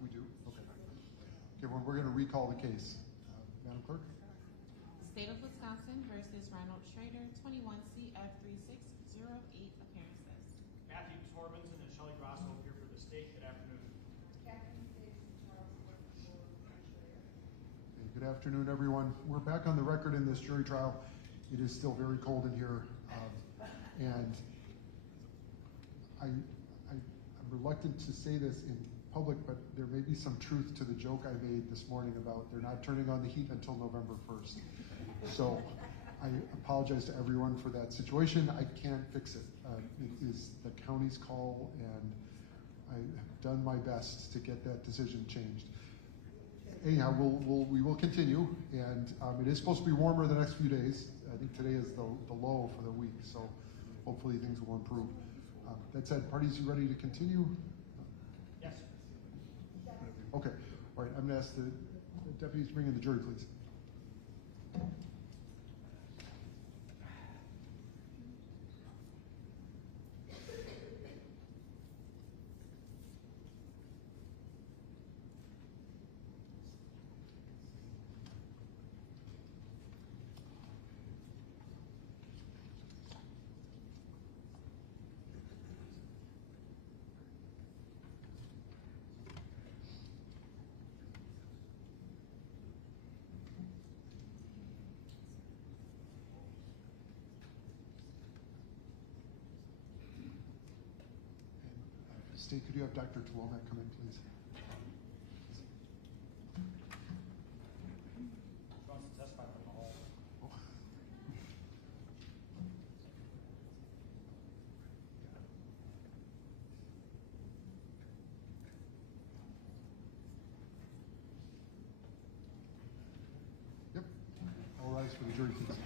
we do? Okay. Okay, well, we're going to recall the case. Madam Clerk? State of Wisconsin versus Ronald Schroeder, 21 CF 3608 appearances. Matthew Torbenson and Shelley Grosso appear for the state. Good afternoon. Good afternoon, everyone. We're back on the record in this jury trial. It is still very cold in here, and I'm reluctant to say this in public, but there may be some truth to the joke I made this morning about they're not turning on the heat until November 1st. So I apologize to everyone for that situation. I can't fix it. It is the county's call, and I have done my best to get that decision changed. Anyhow, we will continue, and it is supposed to be warmer the next few days. I think today is the low for the week, so hopefully things will improve. That said, parties, you ready to continue? Yes. Okay. All right. I'm going to ask the deputies to bring in the jury, please. State, could you have Dr. Tolomek come in, please? She wants to testify from the hall. Oh. Yep. All rise for the jury, please.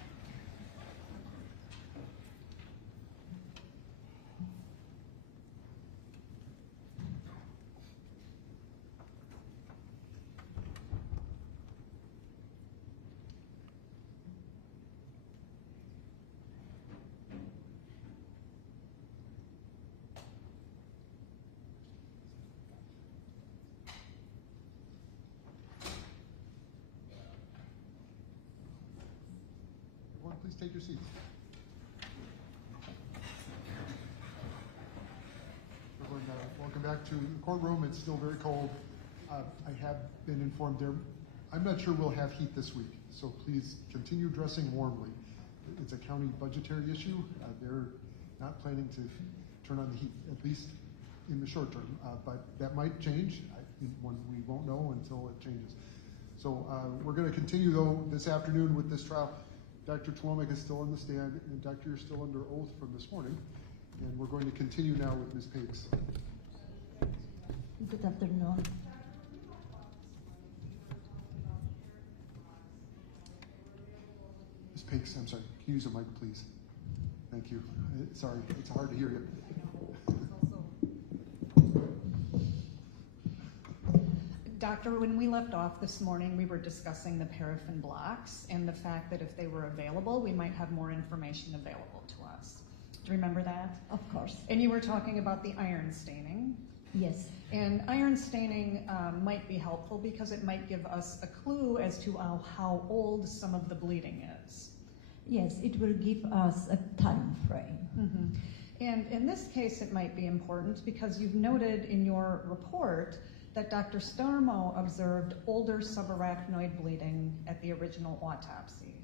Please take your seats. Everyone, welcome back to the courtroom. It's still very cold. I have been informed I'm not sure we'll have heat this week, so please continue dressing warmly. It's a county budgetary issue. They're not planning to turn on the heat, at least in the short term, but that might change. We won't know until it changes. So we're going to continue, though, this afternoon with this trial. Dr. Tolomek is still on the stand, and Doctor, you're still under oath from this morning. And we're going to continue now with Ms. Pakes. Good afternoon. Ms. Pakes, I'm sorry, can you use a mic, please? Thank you. Sorry, it's hard to hear you. Doctor, when we left off this morning, we were discussing the paraffin blocks and the fact that if they were available, we might have more information available to us. Do you remember that? Of course. And you were talking about the iron staining. Yes. And iron staining might be helpful because it might give us a clue as to how old some of the bleeding is. Yes, it will give us a time frame. Mm-hmm. And in this case, it might be important because you've noted in your report that Dr. Starmo observed older subarachnoid bleeding at the original autopsy.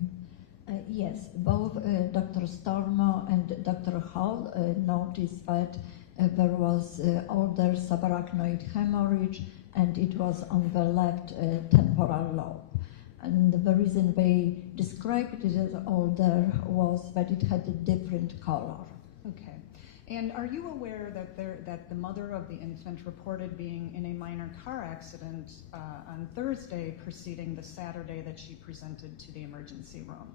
Yes, both Dr. Stormo and Dr. Hall noticed that there was older subarachnoid hemorrhage, and it was on the left temporal lobe. And the reason they described it as older was that it had a different color. Okay. And are you aware that the mother of the infant reported being in a minor car accident on Thursday preceding the Saturday that she presented to the emergency room?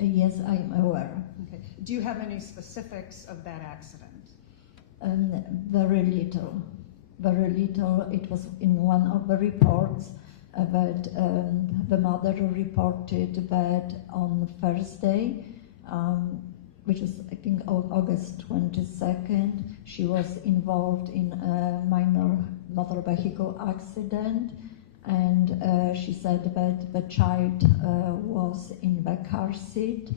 Yes, I'm aware. Okay. Do you have any specifics of that accident? Very little. Very little. It was in one of the reports that the mother reported that on Thursday, which is, I think, August 22nd, she was involved in a minor motor vehicle accident, and she said that the child was in the car seat.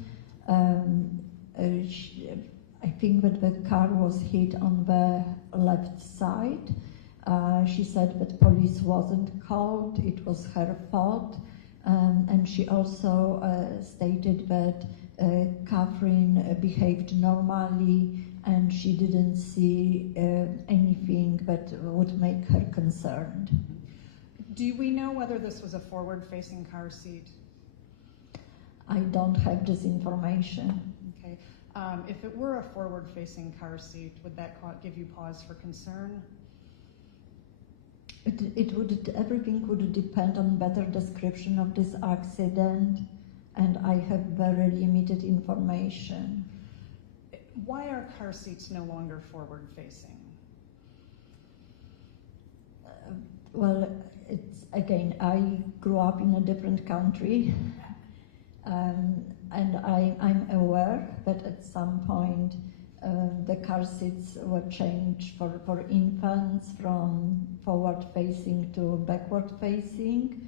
I think that the car was hit on the left side. She said that police wasn't called, it was her fault, and she also stated that Catherine behaved normally and she didn't see anything that would make her concerned. Do we know whether this was a forward-facing car seat? I don't have this information. Okay. If it were a forward-facing car seat, would that give you pause for concern? Everything would depend on better description of this accident, and I have very limited information. Why are car seats no longer forward-facing? Well, it's again, I grew up in a different country, and I'm aware that at some point the car seats were changed for infants from forward-facing to backward-facing.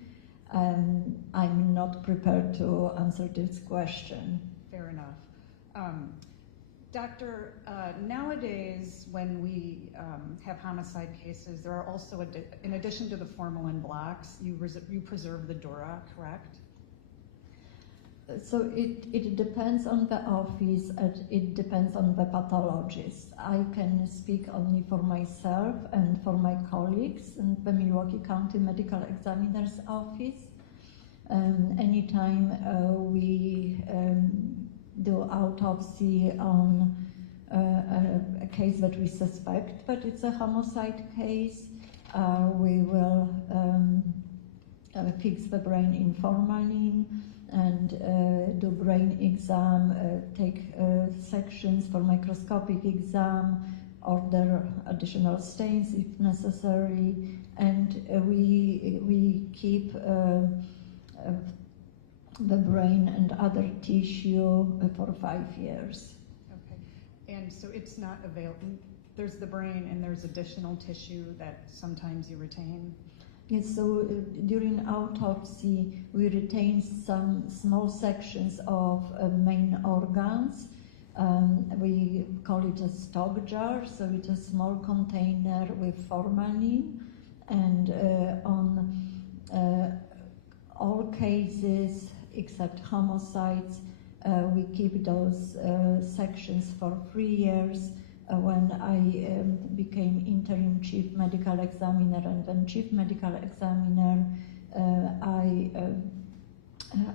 I'm not prepared to answer this question. Fair enough. Doctor, nowadays when we have homicide cases, there are also, in addition to the formalin blocks, you preserve the dura, correct? So it depends on the office, and it depends on the pathologist. I can speak only for myself and for my colleagues in the Milwaukee County Medical Examiner's Office. Anytime we do autopsy on a case that we suspect that it's a homicide case, we will fix the brain in formalin and do brain exam, take sections for microscopic exam, order additional stains if necessary, and we keep the brain and other tissue for 5 years. Okay, and so it's not available. There's the brain and there's additional tissue that sometimes you retain? Yes, so during autopsy, we retain some small sections of main organs. We call it a stock jar, so it's a small container with formalin. And on all cases except homicides, we keep those sections for 3 years. When I became interim chief medical examiner and then chief medical examiner, I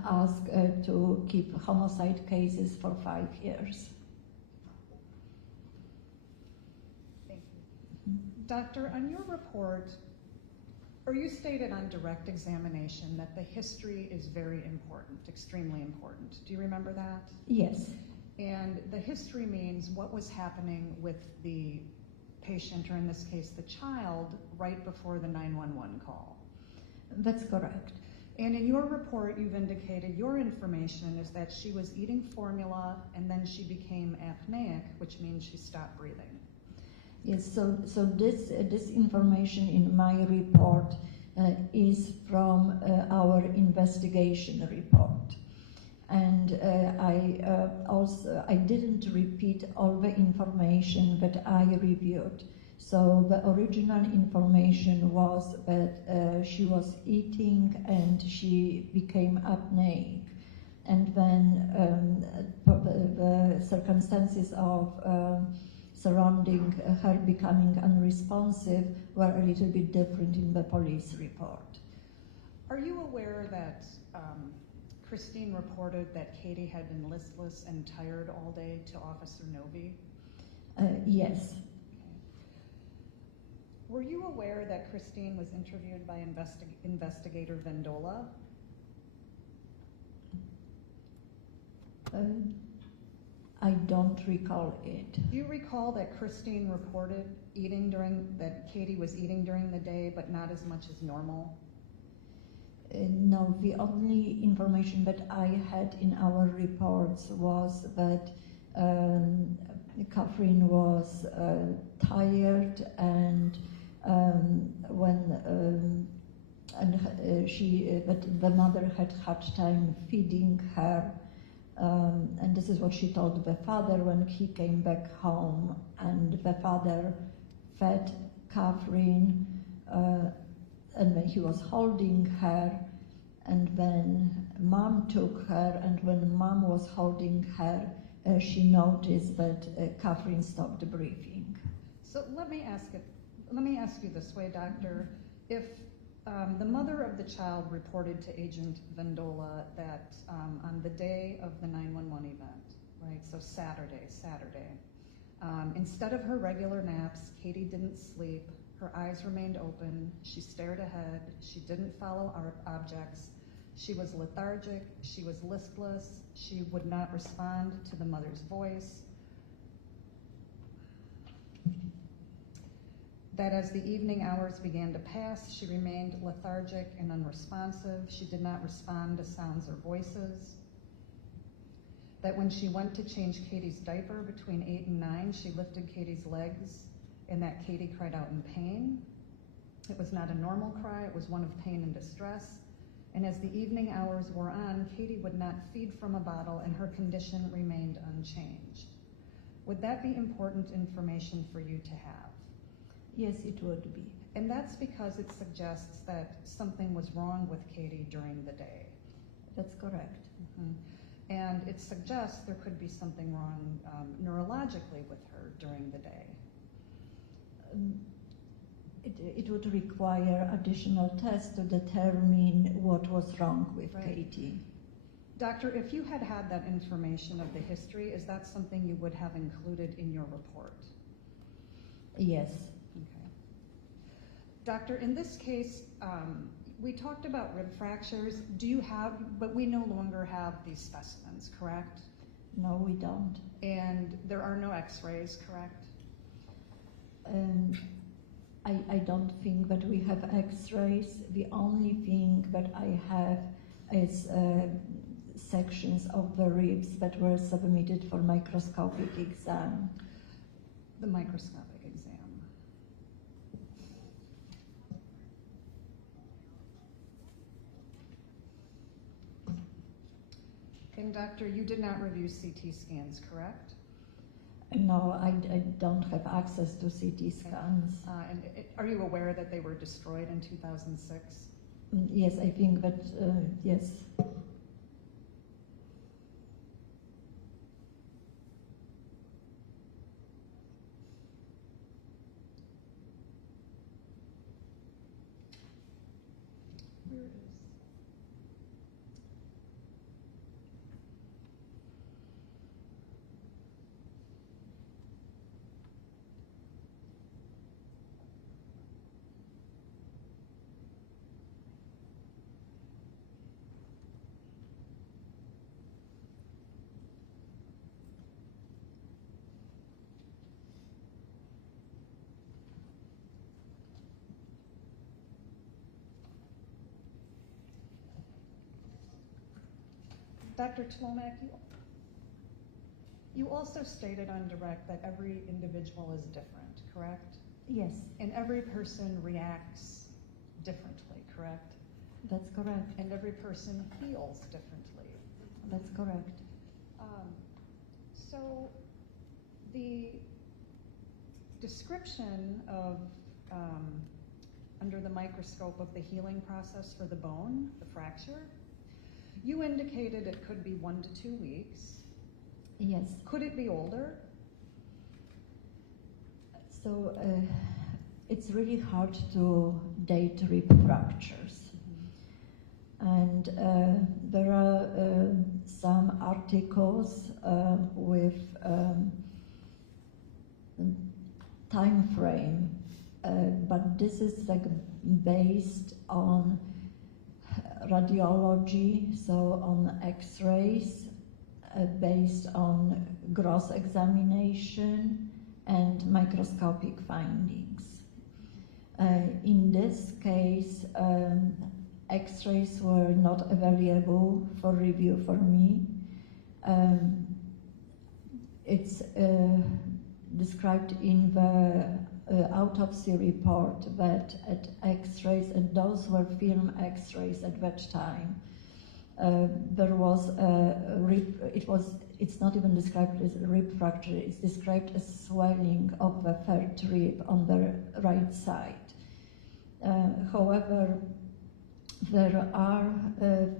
asked to keep homicide cases for 5 years. Thank you. Doctor, on your report, or you stated on direct examination that the history is very important, extremely important. Do you remember that? Yes. And the history means what was happening with the patient, or in this case, the child, right before the 911 call. That's correct. And in your report, you've indicated your information is that she was eating formula and then she became apneic, which means she stopped breathing. Yes, so this information in my report is from our investigation report. And I didn't repeat all the information that I reviewed. So the original information was that she was eating and she became apneic. And then the circumstances of surrounding her becoming unresponsive were a little bit different in the police report. Are you aware that Christine reported that Katie had been listless and tired all day to Officer Novi? Yes. Okay. Were you aware that Christine was interviewed by Investigator Vendola? I don't recall it. Do you recall that Christine reported that Katie was eating during the day, but not as much as normal? No, the only information that I had in our reports was that Catherine was tired and but the mother had hard time feeding her, and this is what she told the father when he came back home, and the father fed Catherine, and when he was holding her, and when mom took her, and when mom was holding her, she noticed that Catherine stopped breathing. So let me ask you this way, doctor. If the mother of the child reported to Agent Vendola that on the day of the 911 event, right, so Saturday, instead of her regular naps, Katie didn't sleep, her eyes remained open, she stared ahead, she didn't follow objects, she was lethargic, she was listless, she would not respond to the mother's voice, that as the evening hours began to pass, she remained lethargic and unresponsive. She did not respond to sounds or voices. That when she went to change Katie's diaper between 8 and 9, she lifted Katie's legs, and that Katie cried out in pain. It was not a normal cry, it was one of pain and distress. And as the evening hours wore on, Katie would not feed from a bottle, and her condition remained unchanged. Would that be important information for you to have? Yes, it would be. And that's because it suggests that something was wrong with Katie during the day. That's correct. Mm-hmm. And it suggests there could be something wrong neurologically with her during the day. It would require additional tests to determine what was wrong with Right. Katie. Doctor, if you had had that information of the history, is that something you would have included in your report? Yes. Okay. Doctor, in this case, we talked about rib fractures. Do you have, but we no longer have these specimens, correct? No, we don't. And there are no x-rays, correct? I don't think that we have x-rays. The only thing that I have is sections of the ribs that were submitted for microscopic exam. The microscopic exam. And doctor, you did not review CT scans, correct? No, I don't have access to CT scans. Are you aware that they were destroyed in 2006? Yes, I think that, yes. Where is? Dr. Tlomak, you also stated on direct that every individual is different, correct? Yes, And every person reacts differently, correct? that's correct. And every person heals differently. That's correct. So the description of, under the microscope of the healing process for the bone, the fracture, you indicated it could be 1 to 2 weeks. Yes. Could it be older? So it's really hard to date rib fractures. And there are some articles with time frame, but this is like based on radiology, so on x-rays, based on gross examination and microscopic findings. In this case, x-rays were not available for review for me. It's described in the autopsy report that at X-rays, and those were film X-rays at that time, there was a rib. It's not even described as a rib fracture. It's described as swelling of the third rib on the right side. However, there are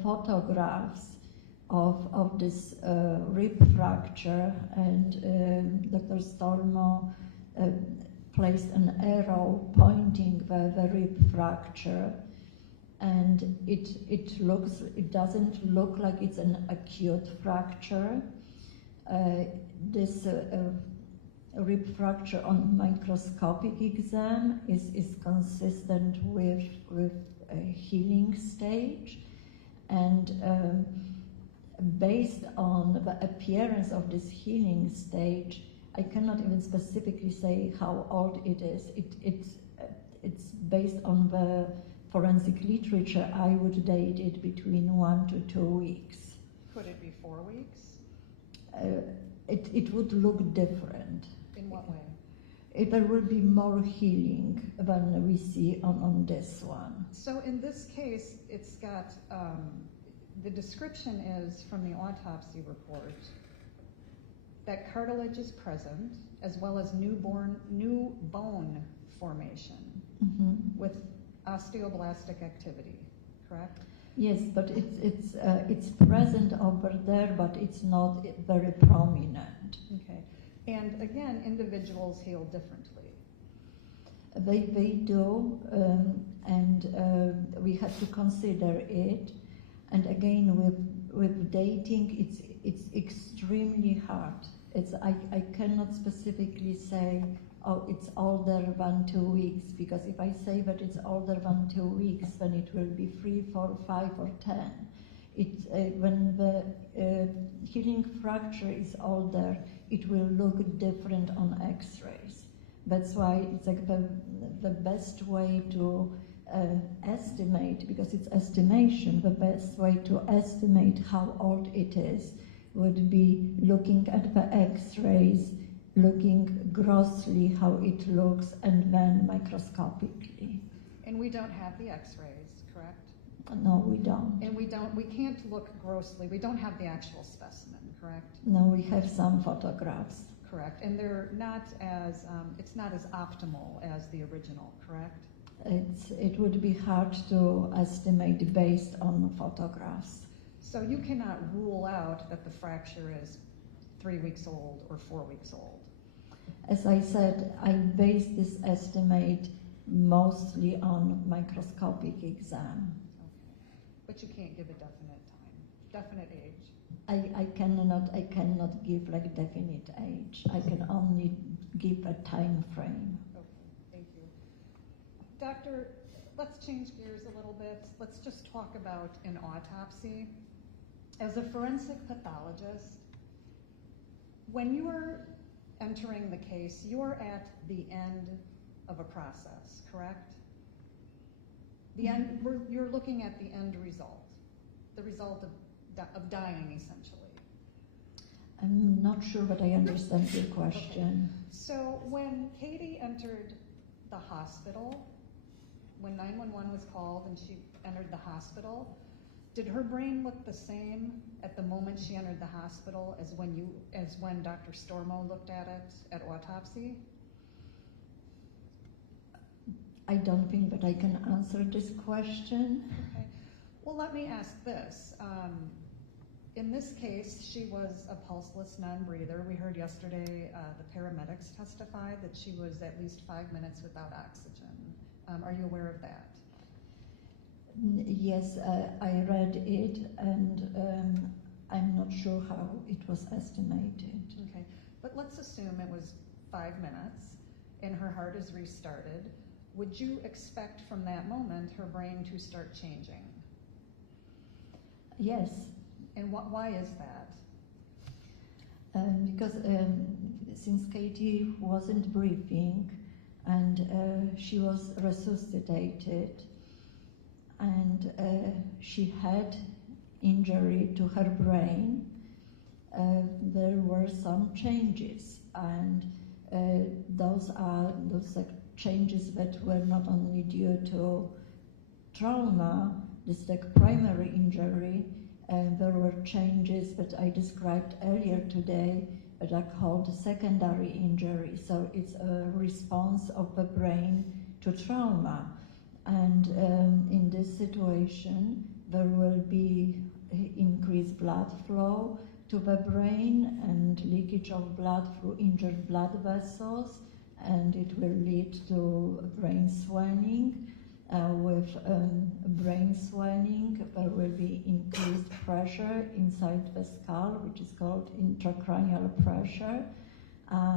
photographs of this rib fracture, and Dr. Stormo placed an arrow pointing the rib fracture, and it doesn't look like it's an acute fracture. This rib fracture on microscopic exam is consistent with a healing stage, and based on the appearance of this healing stage, I cannot even specifically say how old it is. It's based on the forensic literature. I would date it between 1 to 2 weeks. Could it be 4 weeks? It would look different. In what way? There will be more healing than we see on this one. So in this case, it's got, the description is from the autopsy report that cartilage is present, as well as new bone formation with osteoblastic activity, correct? Yes, but it's present over there, but it's not very prominent. Okay. And again, individuals heal differently. They do, and we have to consider it. And again, with dating, it's extremely hard. I cannot specifically say, oh, it's older than 2 weeks, because if I say that it's older than 2 weeks, then it will be 3, 4, 5, or 10. When the healing fracture is older, it will look different on X-rays. That's why it's like the best way to estimate, because it's estimation, the best way to estimate how old it is would be looking at the X-rays, looking grossly how it looks, and then microscopically. And we don't have the X-rays, correct? No, we don't. And we can't look grossly. We don't have the actual specimen, correct? No, we have some photographs. Correct. And they're not as, it's not as optimal as the original, correct? It would be hard to estimate based on photographs. So you cannot rule out that the fracture is 3 weeks old or 4 weeks old. As I said, I base this estimate mostly on microscopic exam. Okay. But you can't give a definite time, definite age. I cannot give like definite age. I can only give a time frame. Okay, thank you. Doctor, let's change gears a little bit. Let's just talk about an autopsy. As a forensic pathologist, when you are entering the case, you are at the end of a process, correct? The end, you're looking at the end result, the result of dying, essentially. I'm not sure, but I understand your question. Okay. So when Katie entered the hospital, when 911 was called and she entered the hospital, did her brain look the same at the moment she entered the hospital as when Dr. Stormo looked at it at autopsy? I don't think that I can answer this question. Okay. Well, let me ask this. In this case, she was a pulseless non-breather. We heard yesterday the paramedics testified that she was at least 5 minutes without oxygen. Are you aware of that? Yes, I read it, and I'm not sure how it was estimated. Okay, but let's assume it was 5 minutes and her heart is restarted. Would you expect from that moment her brain to start changing? Yes. And why is that? Because since Katie wasn't breathing and she was resuscitated, and she had injury to her brain, there were some changes, and those changes that were not only due to trauma, this is like primary injury, and there were changes that I described earlier today that are called secondary injury. So it's a response of the brain to trauma. And in this situation, there will be increased blood flow to the brain and leakage of blood through injured blood vessels, and it will lead to brain swelling. With brain swelling, there will be increased pressure inside the skull, which is called intracranial pressure,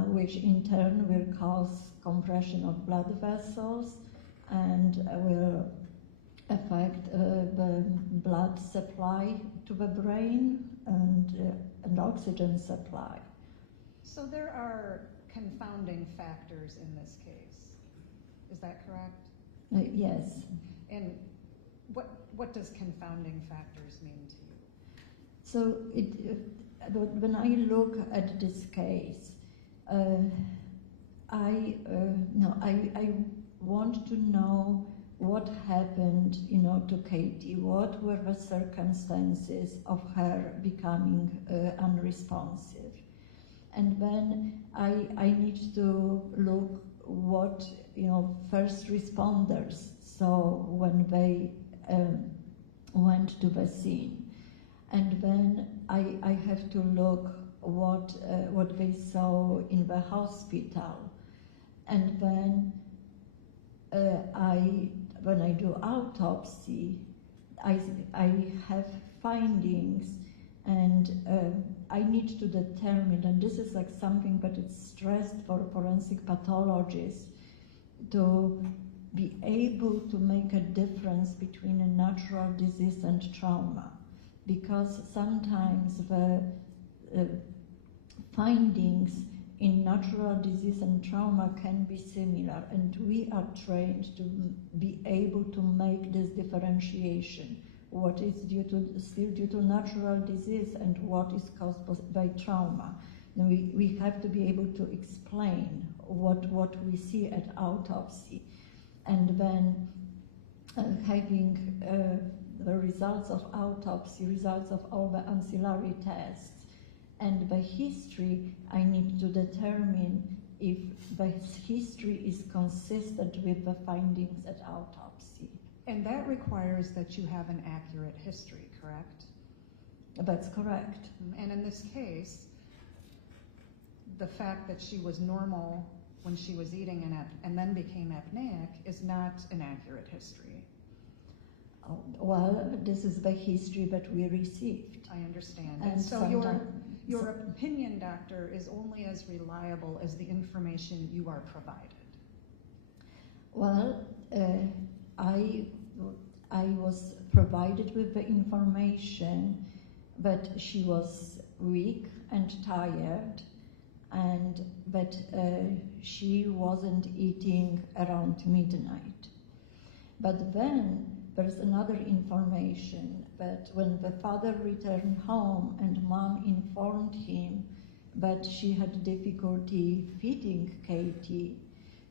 which in turn will cause compression of blood vessels and will affect the blood supply to the brain and oxygen supply. So there are confounding factors in this case. Is that correct? Yes. And what does confounding factors mean to you? So when I look at this case, I want to know what happened, to Katie. What were the circumstances of her becoming unresponsive? And then I need to look what first responders saw when they went to the scene, and then I have to look what they saw in the hospital, and then when I do autopsy, I have findings, and I need to determine, and this is like something that it's stressed for forensic pathologists, to be able to make a difference between a natural disease and trauma, because sometimes the findings in natural disease and trauma can be similar, and we are trained to be able to make this differentiation. What is still due to natural disease and what is caused by trauma. And we have to be able to explain what we see at autopsy. And then having the results of autopsy, results of all the ancillary tests, and the history, I need to determine if the history is consistent with the findings at autopsy. And that requires that you have an accurate history, correct? That's correct. And in this case, the fact that she was normal when she was eating and then became apneic is not an accurate history. Well, this is the history that we received. I understand. And so your opinion, doctor, is only as reliable as the information you are provided. Well, I was provided with the information that she was weak and tired, and that she wasn't eating around midnight. But then there's another information that when the father returned home and mom informed him that she had difficulty feeding Katie,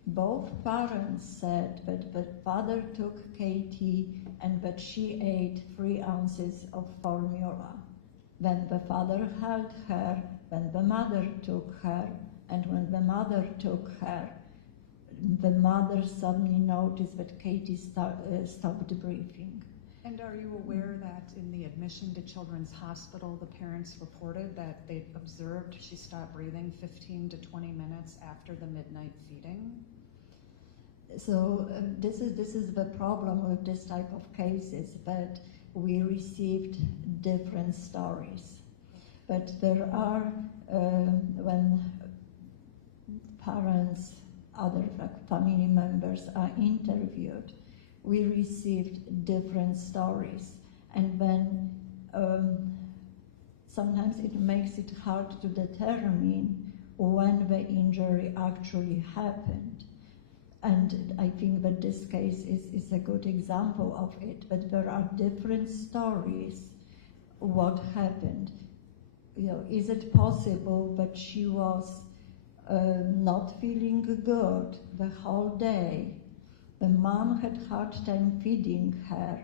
both parents said that the father took Katie and that she ate 3 ounces of formula. Then the father held her, then the mother took her, and when the mother took her, the mother suddenly noticed that Katie stopped breathing. And are you aware that in the admission to Children's Hospital, the parents reported that they observed she stopped breathing 15 to 20 minutes after the midnight feeding? So this is the problem with this type of cases, that we received different stories. But there are, when parents, other family members are interviewed, we received different stories. And then sometimes it makes it hard to determine when the injury actually happened. And I think that this case is a good example of it, but there are different stories what happened. Is it possible that she was not feeling good the whole day. The mom had hard time feeding her,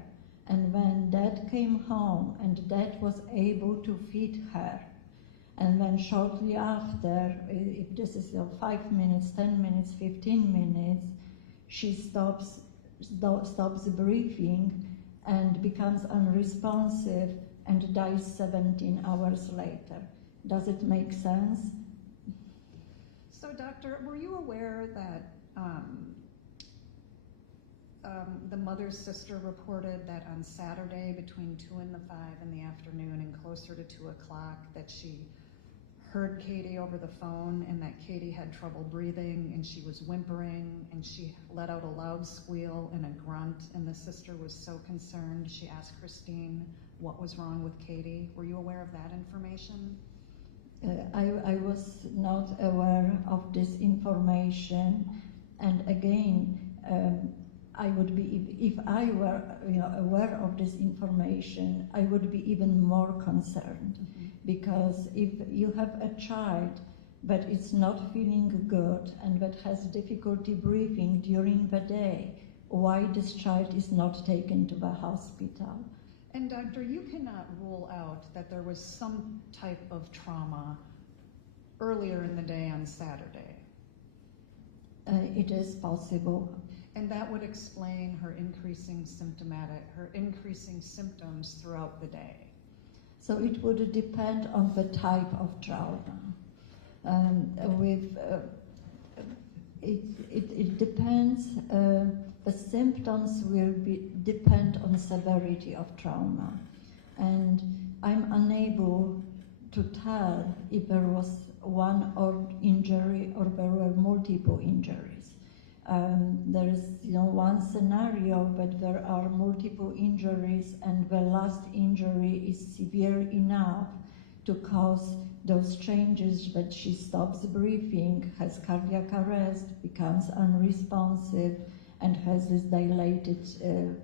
and when dad came home and dad was able to feed her, and then shortly after, if this is 5 minutes, 10 minutes, 15 minutes, she stops breathing and becomes unresponsive and dies 17 hours later. Does it make sense? So, doctor, were you aware that the mother's sister reported that on Saturday between 2 and 5 in the afternoon and closer to 2 o'clock that she heard Katie over the phone and that Katie had trouble breathing and she was whimpering and she let out a loud squeal and a grunt, and the sister was so concerned she asked Christine what was wrong with Katie? Were you aware of that information? I was not aware of this information, and again, I would be, if I were aware of this information, I would be even more concerned. Mm-hmm. Because if you have a child but it's not feeling good and that has difficulty breathing during the day, why this child is not taken to the hospital? And doctor, you cannot rule out that there was some type of trauma earlier in the day on Saturday. It is possible. And that would explain her increasing symptoms throughout the day. So it would depend on the type of trauma. It depends. The symptoms will depend on severity of trauma, and I'm unable to tell if there was one injury or there were multiple injuries. There is one scenario that there are multiple injuries and the last injury is severe enough to cause those changes that she stops breathing, has cardiac arrest, becomes unresponsive, and has this dilated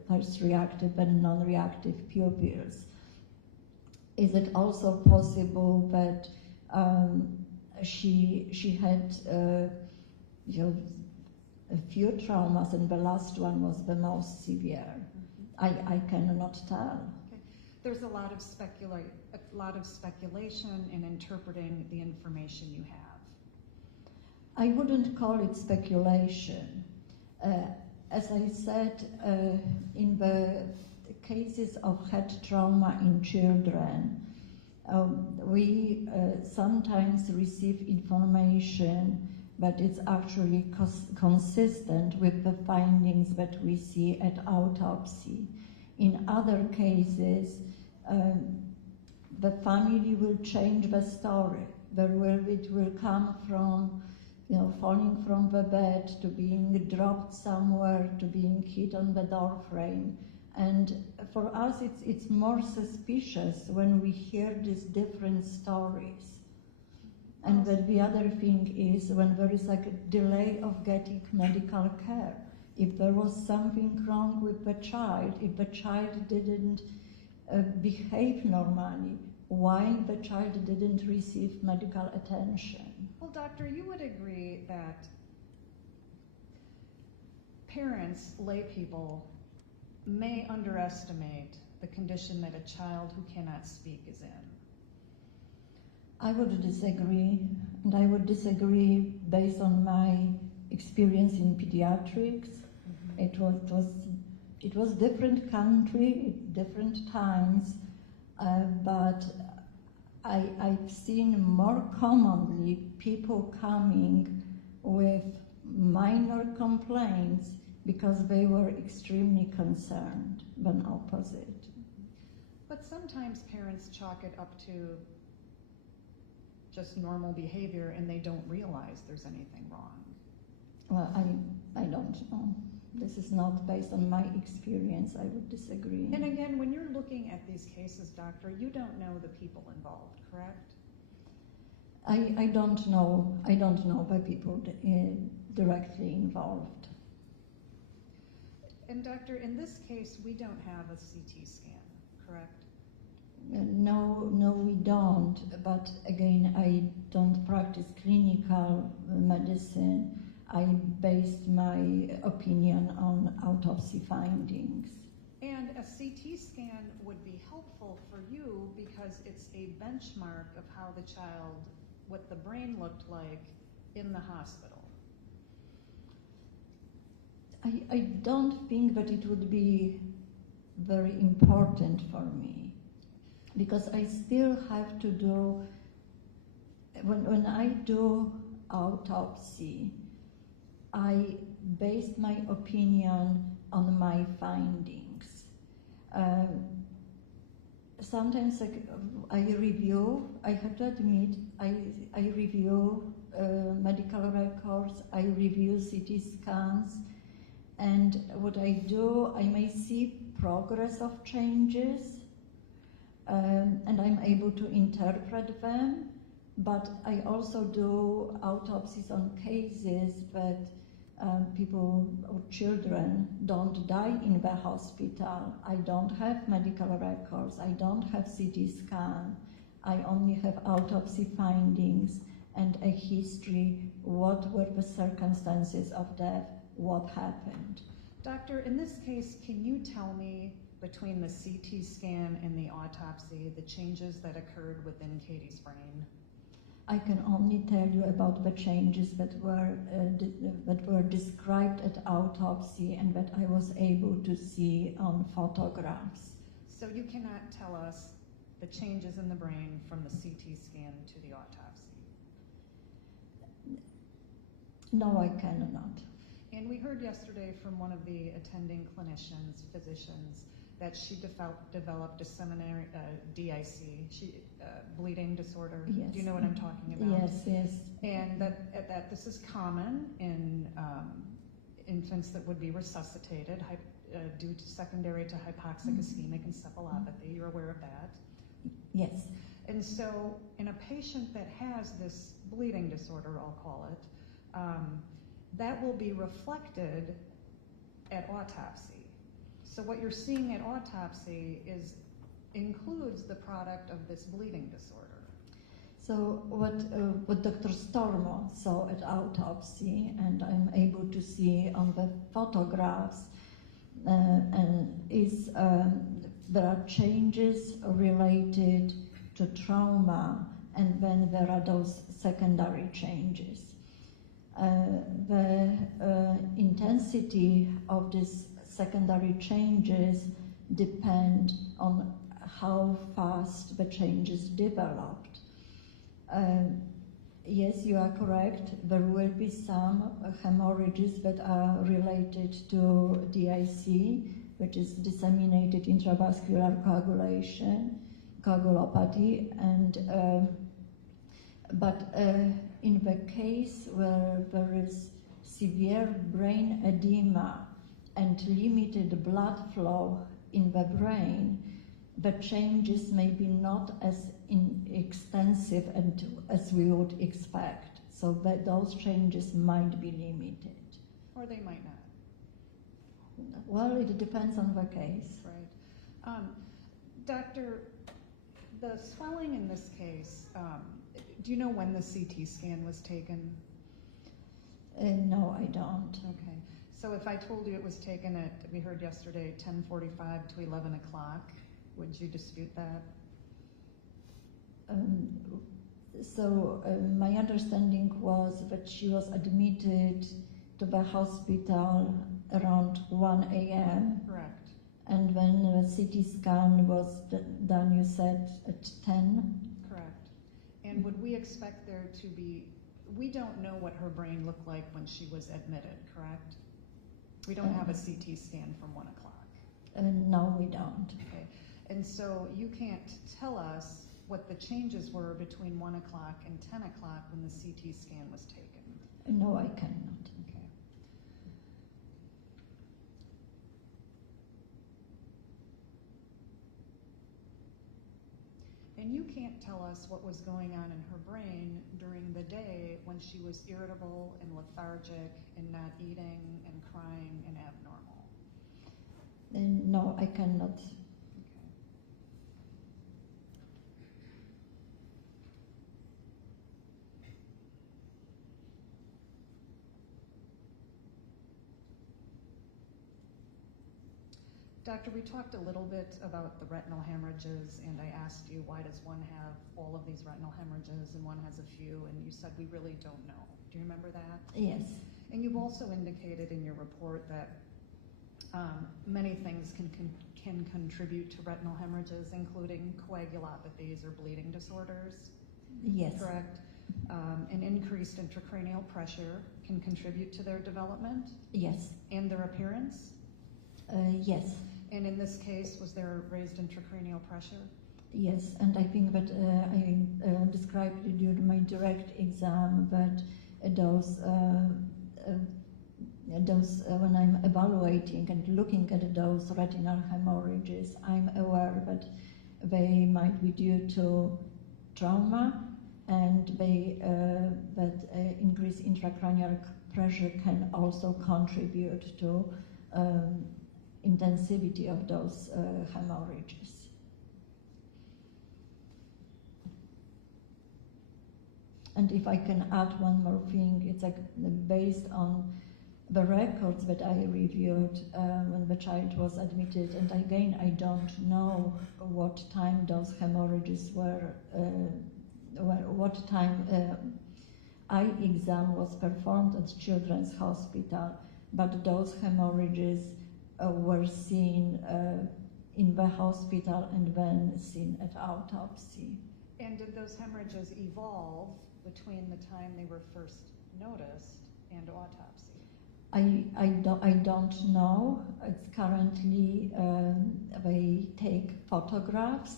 first reactive and non-reactive pupils. Is it also possible that she had a few traumas and the last one was the most severe? Mm-hmm. I cannot tell. Okay. There's a lot of speculation in interpreting the information you have. I wouldn't call it speculation. As I said, in the cases of head trauma in children, we sometimes receive information but it's actually consistent with the findings that we see at autopsy. In other cases, the family will change the story. It will come from falling from the bed to being dropped somewhere to being hit on the door frame. And for us, it's more suspicious when we hear these different stories. And then the other thing is when there is like a delay of getting medical care. If there was something wrong with the child, if the child didn't behave normally, why the child didn't receive medical attention? Well, doctor, you would agree that parents, lay people, may underestimate the condition that a child who cannot speak is in. I would disagree, and I would disagree based on my experience in pediatrics. Mm-hmm. It was different country, different times, but I've seen more commonly people coming with minor complaints because they were extremely concerned than opposite. But sometimes parents chalk it up to just normal behavior and they don't realize there's anything wrong. Well, I don't know. This is not based on my experience. I would disagree. And again, when you're looking at these cases, doctor, you don't know the people involved, correct? I don't know the people directly involved. And doctor, in this case, we don't have a CT scan, correct? No, we don't. But again, I don't practice clinical medicine. I based my opinion on autopsy findings. And a CT scan would be helpful for you because it's a benchmark of how the child, what the brain looked like in the hospital. I don't think that it would be very important for me because I still have to do, when I do autopsy, I based my opinion on my findings. Sometimes I review, I have to admit, I review medical records, I review CT scans, and what I do, I may see progress of changes, and I'm able to interpret them, but I also do autopsies on cases that people or children don't die in the hospital. I don't have medical records, I don't have CT scan, I only have autopsy findings and a history, what were the circumstances of death, what happened. Doctor, in this case, can you tell me between the CT scan and the autopsy, the changes that occurred within Katie's brain? I can only tell you about the changes that were described at autopsy and that I was able to see on photographs. So you cannot tell us the changes in the brain from the CT scan to the autopsy? No, I cannot. And we heard yesterday from one of the attending clinicians, physicians, that she developed a seminary DIC, bleeding disorder. Yes. Do you know what I'm talking about? Yes. And that this is common in infants that would be resuscitated due to secondary to hypoxic ischemic encephalopathy. You're aware of that? Yes. And so in a patient that has this bleeding disorder, I'll call it, that will be reflected at autopsy. So what you're seeing at autopsy includes the product of this bleeding disorder. So what Dr. Stormo saw at autopsy, and I'm able to see on the photographs, there are changes related to trauma, and then there are those secondary changes. The intensity of these secondary changes depend on how fast the changes developed. Yes, you are correct. There will be some hemorrhages that are related to DIC, which is disseminated intravascular coagulopathy, and but in the case where there is severe brain edema and limited blood flow in the brain, the changes may be not as extensive as we would expect. So that those changes might be limited. Or they might not. Well, it depends on the case. Right. Doctor, the swelling in this case, do you know when the CT scan was taken? No, I don't. Okay. So if I told you it was taken at, we heard yesterday, 10:45 to 11 o'clock, would you dispute that? My understanding was that she was admitted to the hospital around 1 a.m. Correct. And when the CT scan was done, you said at 10? Correct. And would we expect there to be, we don't know what her brain looked like when she was admitted, correct? We don't have a CT scan from 1 o'clock. No, we don't. Okay. And so you can't tell us what the changes were between 1 o'clock and 10 o'clock when the CT scan was taken. No, I cannot. Okay. And you can't tell us what was going on in her brain during the day when she was irritable and lethargic and not eating and crying and abnormal. No, I cannot. Okay. Doctor, we talked a little bit about the retinal hemorrhages, and I asked you, why does one have all of these retinal hemorrhages and one has a few, and you said we really don't know. Do you remember that? Yes. And you've also indicated in your report that many things can contribute to retinal hemorrhages, including coagulopathies or bleeding disorders. Yes. Correct? An increased intracranial pressure can contribute to their development Yes. and their appearance. Yes. And in this case, was there raised intracranial pressure? Yes, and I think that I described it during my direct exam that those when I'm evaluating and looking at those retinal hemorrhages, I'm aware that they might be due to trauma, and that increased intracranial pressure can also contribute to intensity of those hemorrhages. And if I can add one more thing, it's like based on the records that I reviewed when the child was admitted, and again, I don't know what time those hemorrhages were, what time eye exam was performed at Children's Hospital, but those hemorrhages were seen in the hospital and then seen at autopsy. And did those hemorrhages evolve between the time they were first noticed and autopsy? I don't know. It's currently they take photographs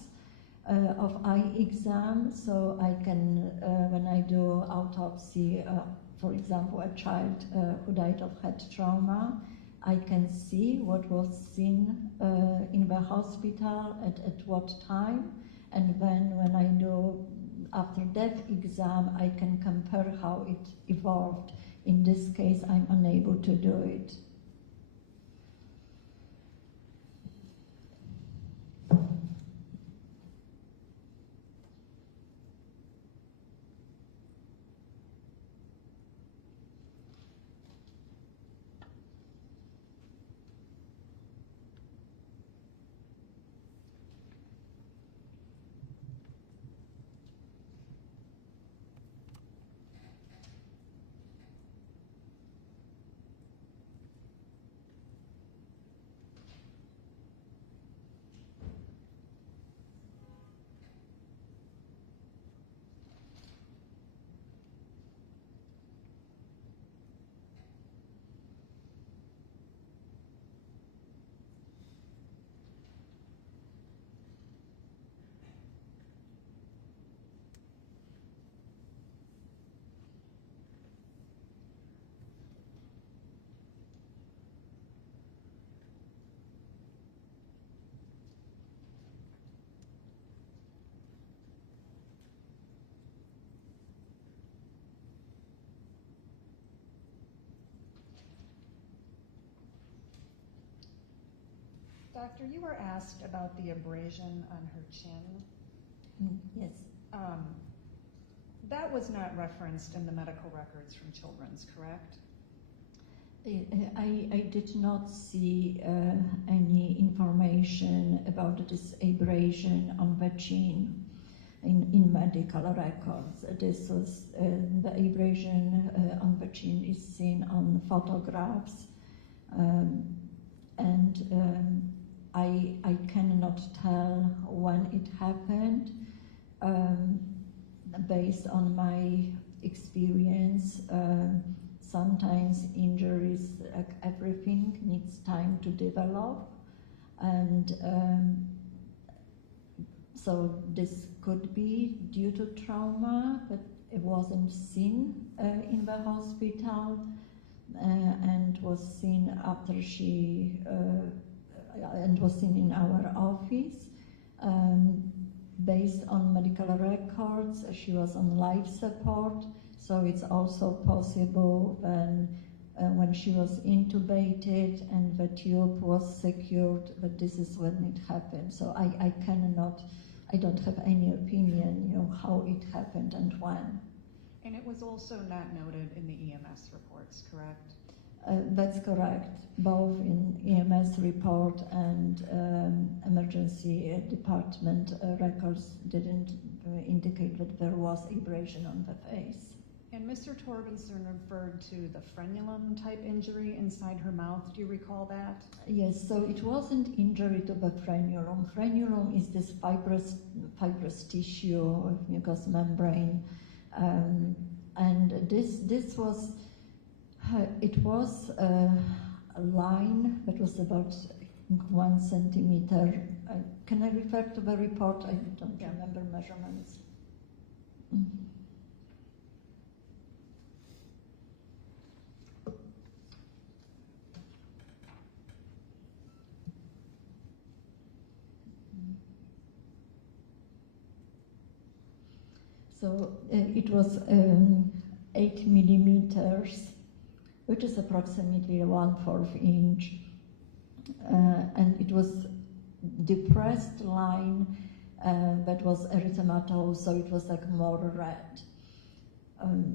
of eye exam, so I can when I do autopsy, for example, a child who died of head trauma, I can see what was seen in the hospital at what time, and then when I do after death exam, I can compare how it evolved. In this case, I'm unable to do it. Doctor, you were asked about the abrasion on her chin. Yes. That was not referenced in the medical records from Children's, correct? I did not see any information about this abrasion on the chin in medical records. This was the abrasion on the chin is seen on photographs, and I cannot tell when it happened. Based on my experience, sometimes injuries, like everything, needs time to develop, and so this could be due to trauma, but it wasn't seen in the hospital, and was seen after she and was seen in our office. Based on medical records, she was on life support, so it's also possible when she was intubated and the tube was secured, that this is when it happened. So I don't have any opinion, how it happened and when. And it was also not noted in the EMS reports, correct? That's correct. Both in EMS report and emergency department records didn't indicate that there was abrasion on the face. And Mr. Torbenson referred to the frenulum type injury inside her mouth. Do you recall that? Yes, so it wasn't injury to the frenulum. Frenulum is this fibrous tissue with mucous membrane, and this was it was a line that was about 1 centimeter. Can I refer to the report? I don't remember measurements. So it was 8 millimeters, which is approximately 1/4 inch, and it was depressed line that was erythematous, so it was like more red.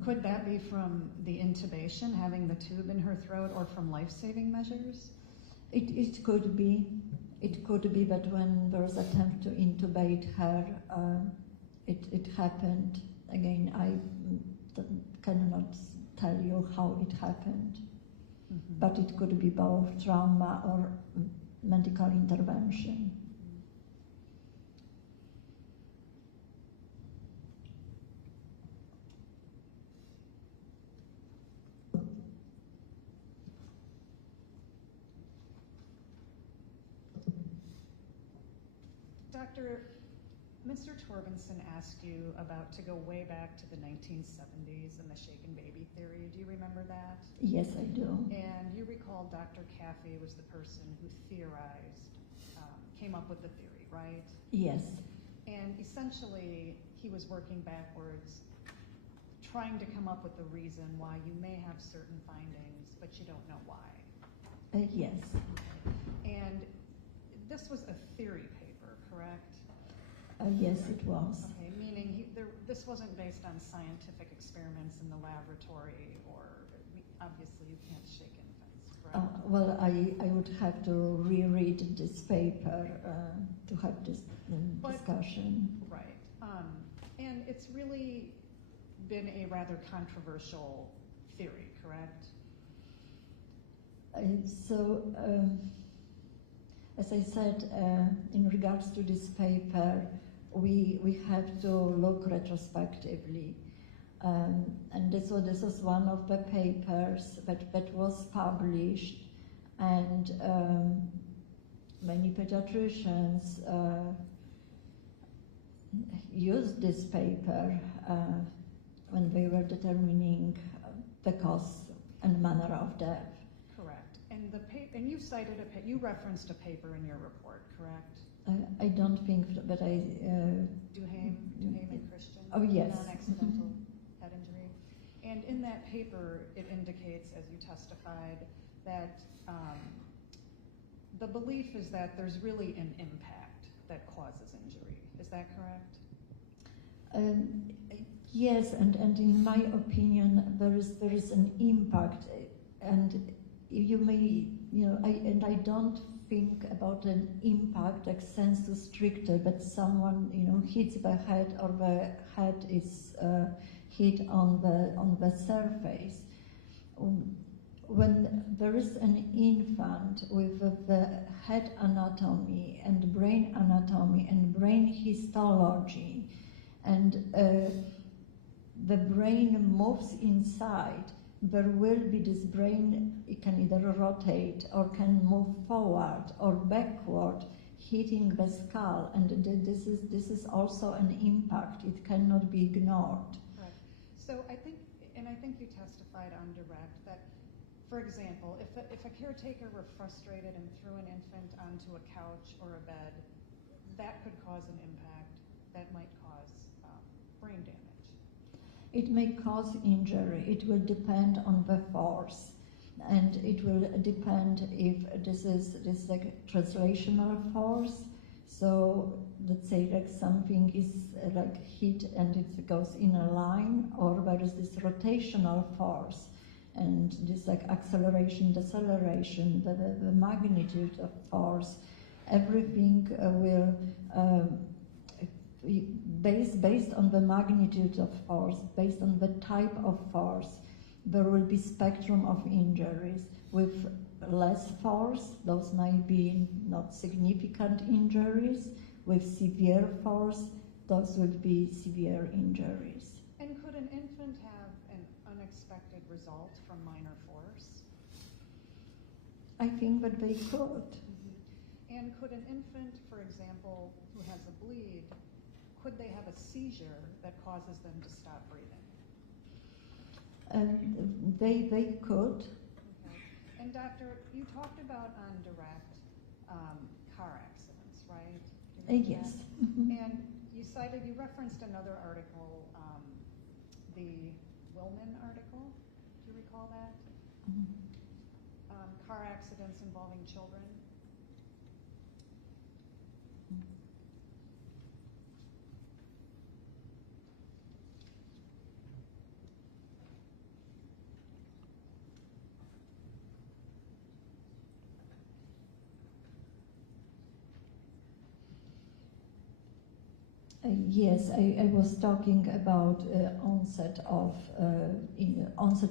Could that be from the intubation, having the tube in her throat, or from life-saving measures? It could be. It could be that when there was attempt to intubate her, it happened. Again, I cannot tell you how it happened, but it could be both trauma or medical intervention. Mr. Torbenson asked you to go way back to the 1970s and the shaken baby theory. Do you remember that? Yes, I do. And you recall Dr. Caffey was the person who theorized, came up with the theory, right? Yes. And essentially, he was working backwards, trying to come up with the reason why you may have certain findings, but you don't know why. Yes. And this was a theory paper, correct? Yes, it was. Okay, meaning this wasn't based on scientific experiments in the laboratory, or obviously you can't shake infants, correct? Well, I would have to reread this paper to have this discussion. Right. And it's really been a rather controversial theory, correct? As I said, in regards to this paper, we have to look retrospectively. And this was one of the papers that was published, and many pediatricians used this paper when they were determining the cause and manner of death. Correct. And you cited you referenced a paper in your report, correct? I don't think that I. Duhame and Christian. Oh, yes. Non-accidental head injury. And in that paper, it indicates, as you testified, that the belief is that there's really an impact that causes injury. Is that correct? Yes, and in my opinion, there is an impact, and you may, I don't think about an impact like sensu stricto, that someone, hits the head, or the head is hit on the surface. When there is an infant with the head anatomy and brain histology, and the brain moves inside, there will be this brain, it can either rotate or can move forward or backward, hitting the skull, and this is also an impact. It cannot be ignored. Right. So I think you testified on direct that, for example, if a caretaker were frustrated and threw an infant onto a couch or a bed, that could cause an impact that might cause brain damage. It may cause injury. It will depend on the force, and it will depend if this is like translational force. So let's say like something is like hit and it goes in a line, or there is this rotational force. and this like acceleration, deceleration, the magnitude of force, everything will based on the magnitude of force, based on the type of force, there will be spectrum of injuries. With less force, those might be not significant injuries. With severe force, those would be severe injuries. And could an infant have an unexpected result from minor force? I think that they could. And could an infant, for example, who has a bleed, could they have a seizure that causes them to stop breathing? They could. Okay. And doctor, you talked about on direct car accidents, right? Do you remember Yes. that? Mhm. And you referenced another article, the Willman article. Do you recall that? Mhm. Car accidents involving children. Yes, I was talking about onset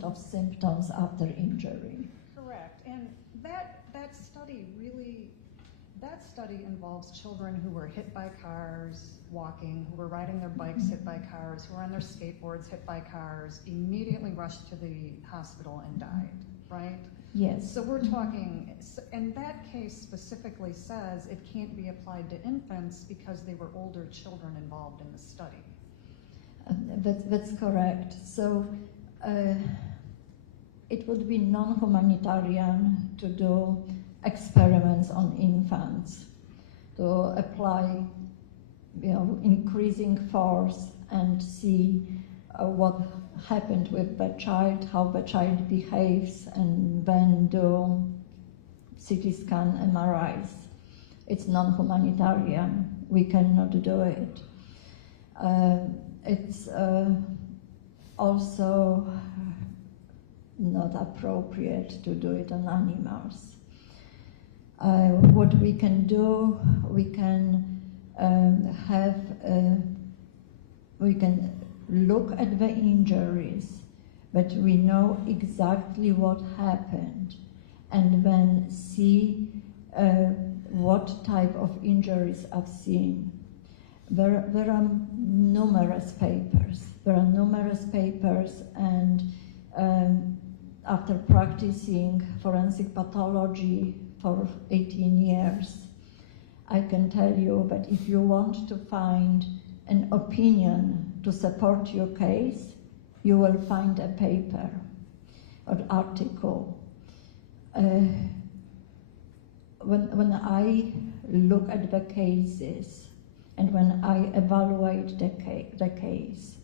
of symptoms after injury. Correct. And that study involves children who were hit by cars walking, who were riding their bikes hit by cars, who were on their skateboards hit by cars, immediately rushed to the hospital and died, right? Yes. So we're talking, and that case specifically says it can't be applied to infants because they were older children involved in the study. That's correct. So it would be non-humanitarian to do experiments on infants, to apply, increasing force and see what happened with the child, how the child behaves, and then do CT scan, MRIs. It's non-humanitarian. We cannot do it. It's also not appropriate to do it on animals. What we can do, we can we can look at the injuries, but we know exactly what happened, and then see what type of injuries I've seen. There are numerous papers. And after practicing forensic pathology for 18 years, I can tell you that if you want to find an opinion to support your case, you will find a paper or article. When I look at the cases and when I evaluate the case,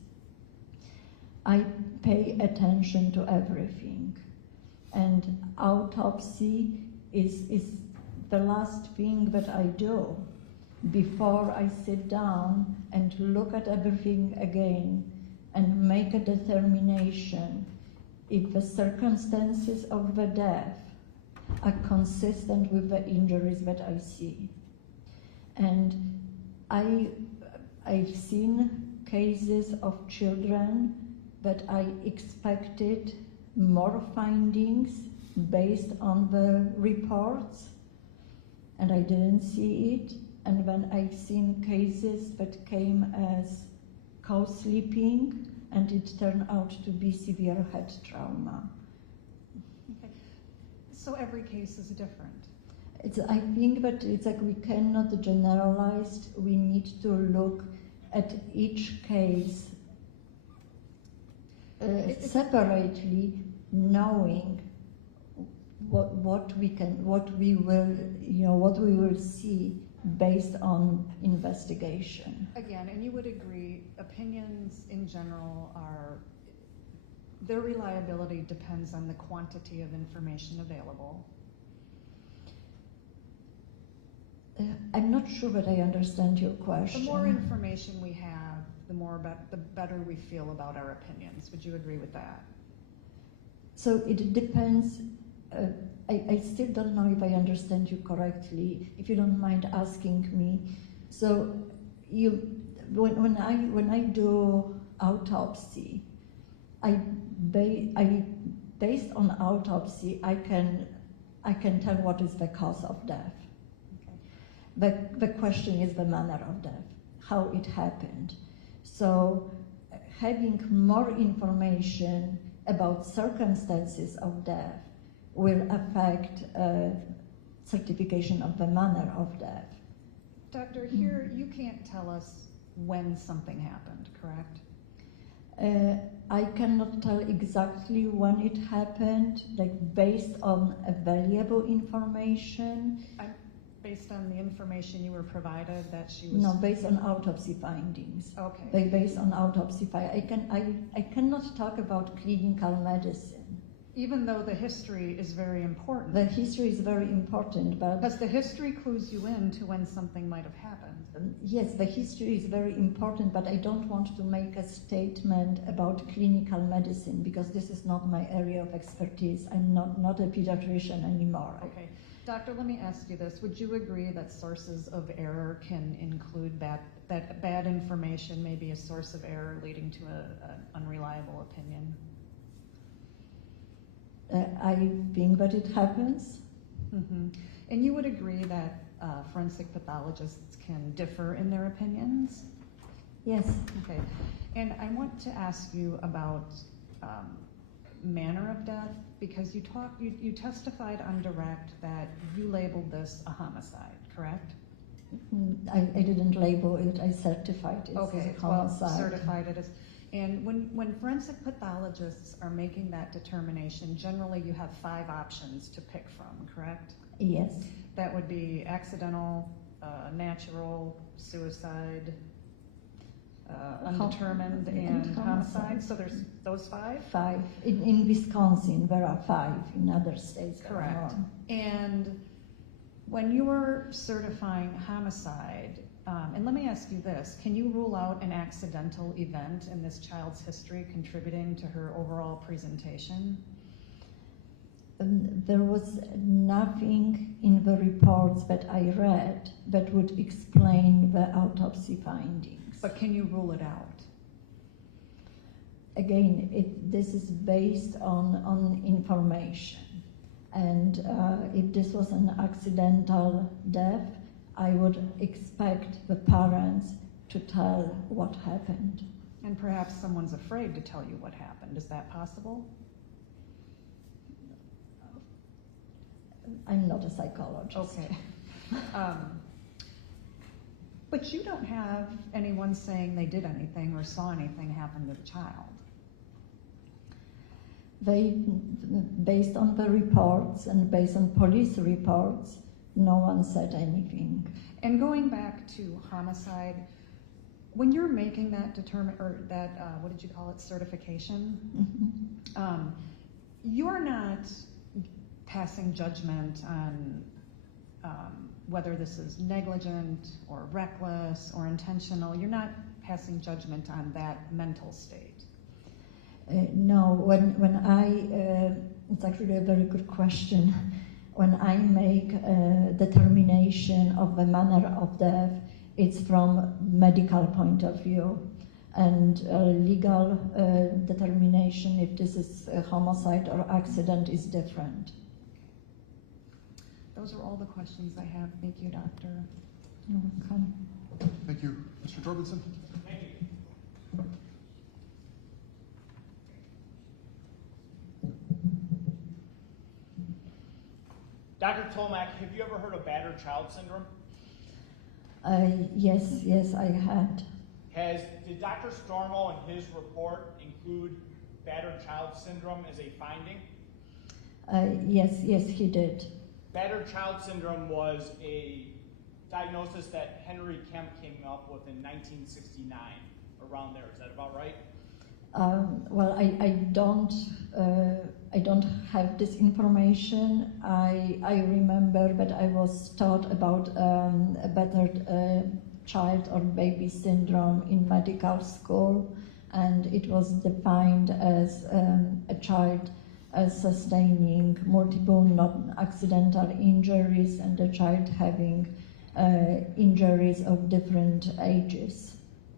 I pay attention to everything. And autopsy is the last thing that I do before I sit down and look at everything again and make a determination if the circumstances of the death are consistent with the injuries that I see. And I've seen cases of children that I expected more findings based on the reports, and I didn't see it. And then I've seen cases that came as co-sleeping, and it turned out to be severe head trauma. Okay. So every case is different. I think that it's like we cannot generalize. We need to look at each case separately, knowing what we will see based on investigation. Again, and you would agree, opinions in general their reliability depends on the quantity of information available. I'm not sure that I understand your question. The more information we have, the better we feel about our opinions. Would you agree with that? So it depends. I still don't know if I understand you correctly. If you don't mind asking me, so when I do autopsy, based on autopsy, I can tell what is the cause of death. Okay. The question is the manner of death, how it happened. So having more information about circumstances of death will affect certification of the manner of death. Doctor, here you can't tell us when something happened, correct? I cannot tell exactly when it happened, like based on available information. Based on the information you were provided that she was... No, based on autopsy findings. Okay. Based on autopsy findings. I cannot talk about clinical medicine. Even though the history is very important. The history is very important, but... Because the history clues you in to when something might have happened. Yes, the history is very important, but I don't want to make a statement about clinical medicine because this is not my area of expertise. I'm not a pediatrician anymore. Okay. Doctor, let me ask you this. Would you agree that sources of error can include that bad information may be a source of error leading to an unreliable opinion? I think that it happens. Mm-hmm. And you would agree that forensic pathologists can differ in their opinions? Yes. Okay. And I want to ask you about manner of death, because you testified on direct that you labeled this a homicide, correct? I didn't label it, I certified it Okay, as a well, homicide. certified it as. And when forensic pathologists are making that determination, generally you have 5 options to pick from, correct? Yes. That would be accidental, natural, suicide, undetermined, and homicide. So there's those 5? 5. In Wisconsin, there are 5. In other states, there are Correct. more. And when you were certifying homicide, and let me ask you this, can you rule out an accidental event in this child's history contributing to her overall presentation? There was nothing in the reports that I read that would explain the autopsy findings. But can you rule it out? Again, this is based on information. And if this was an accidental death, I would expect the parents to tell what happened. And perhaps someone's afraid to tell you what happened. Is that possible? I'm not a psychologist. Okay. But you don't have anyone saying they did anything or saw anything happen to the child. Based on the reports and based on police reports, no one said anything. And going back to homicide, when you're making that what did you call it, certification, Mm-hmm. You're not passing judgment on whether this is negligent or reckless or intentional. You're not passing judgment on that mental state. No, when I, it's actually a very good question. When I make a determination of the manner of death, it's from medical point of view. And legal determination, if this is a homicide or accident, is different. Those are all the questions I have. Thank you, Doctor. You're welcome. Thank you. Mr. Torbenson? Thank you. Dr. Tomac, have you ever heard of battered child syndrome? Yes, I had. Did Dr. Stormo in his report include battered child syndrome as a finding? Yes, he did. Battered child syndrome was a diagnosis that Henry Kemp came up with in 1969, around there. Is that about right? Well, I don't have this information. I remember that I was taught about a battered child or baby syndrome in medical school, and it was defined as a child sustaining multiple non-accidental injuries and the child having injuries of different ages.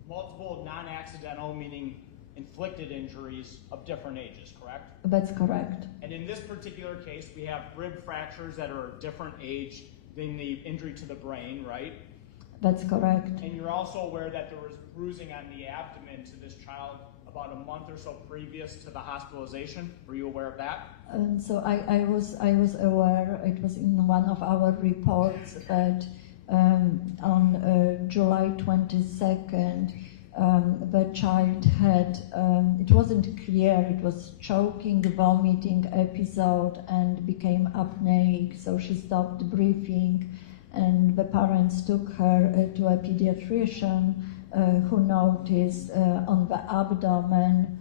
Multiple non-accidental, meaning inflicted injuries of different ages, correct? That's correct. And in this particular case, we have rib fractures that are a different age than the injury to the brain, right? That's correct. And you're also aware that there was bruising on the abdomen to this child about a month or so previous to the hospitalization. Were you aware of that? And so I was aware, it was in one of our reports, that on July 22nd, the child had, it wasn't clear, it was choking, vomiting episode and became apneic, so she stopped breathing, and the parents took her to a pediatrician who noticed on the abdomen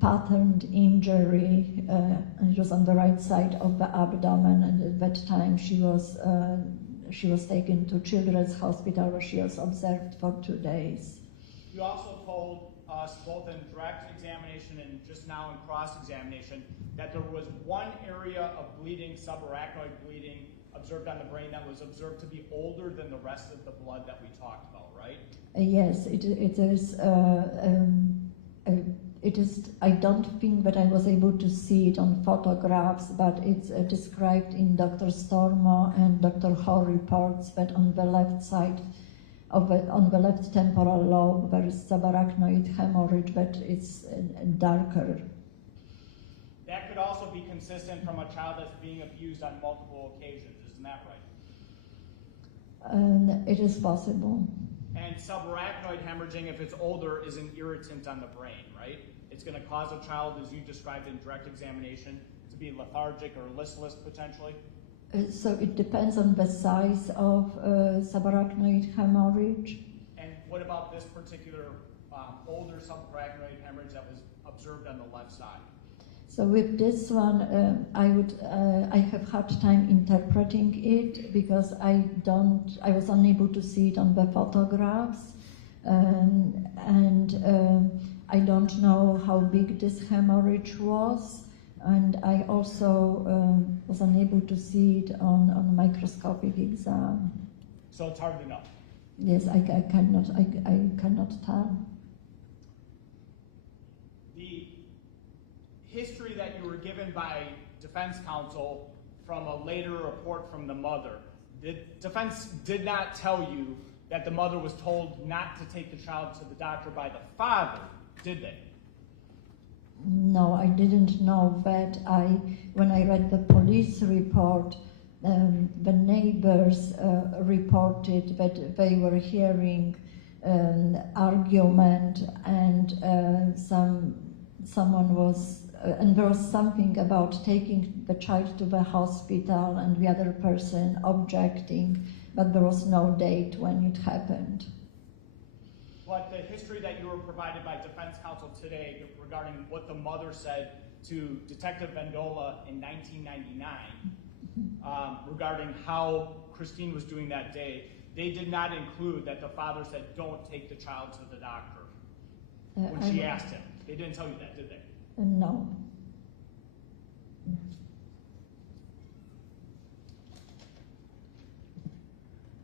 patterned injury, and it was on the right side of the abdomen, and at that time she was taken to Children's Hospital where she was observed for 2 days. You also told us both in direct examination and just now in cross-examination that there was one area of bleeding, subarachnoid bleeding, observed on the brain that was observed to be older than the rest of the blood that we talked about, right? Yes, it is. I don't think that I was able to see it on photographs, but it's described in Dr. Stormo and Dr. Hall reports that on the left side on the left temporal lobe there is subarachnoid hemorrhage, but it's darker. That could also be consistent from a child that's being abused on multiple occasions, isn't that right? And it is possible. And subarachnoid hemorrhaging, if it's older, is an irritant on the brain, right? It's going to cause a child, as you described in direct examination, to be lethargic or listless potentially. So it depends on the size of subarachnoid hemorrhage. And what about this particular older subarachnoid hemorrhage that was observed on the left side? So with this one, I have hard time interpreting it because I was unable to see it on the photographs, and I don't know how big this hemorrhage was, and I also was unable to see it on microscopic exam. So it's hard to know. Yes, I cannot tell. The history that you were given by defense counsel from a later report from the mother, the defense did not tell you that the mother was told not to take the child to the doctor by the father, did they? No, I didn't know that. When I read the police report, the neighbors reported that they were hearing argument, and someone was, and there was something about taking the child to the hospital and the other person objecting, but there was no date when it happened. But the history that you were provided by defense counsel today regarding what the mother said to Detective Vendola in 1999 regarding how Christine was doing that day, they did not include that the father said, don't take the child to the doctor when she asked him. They didn't tell you that, did they? No.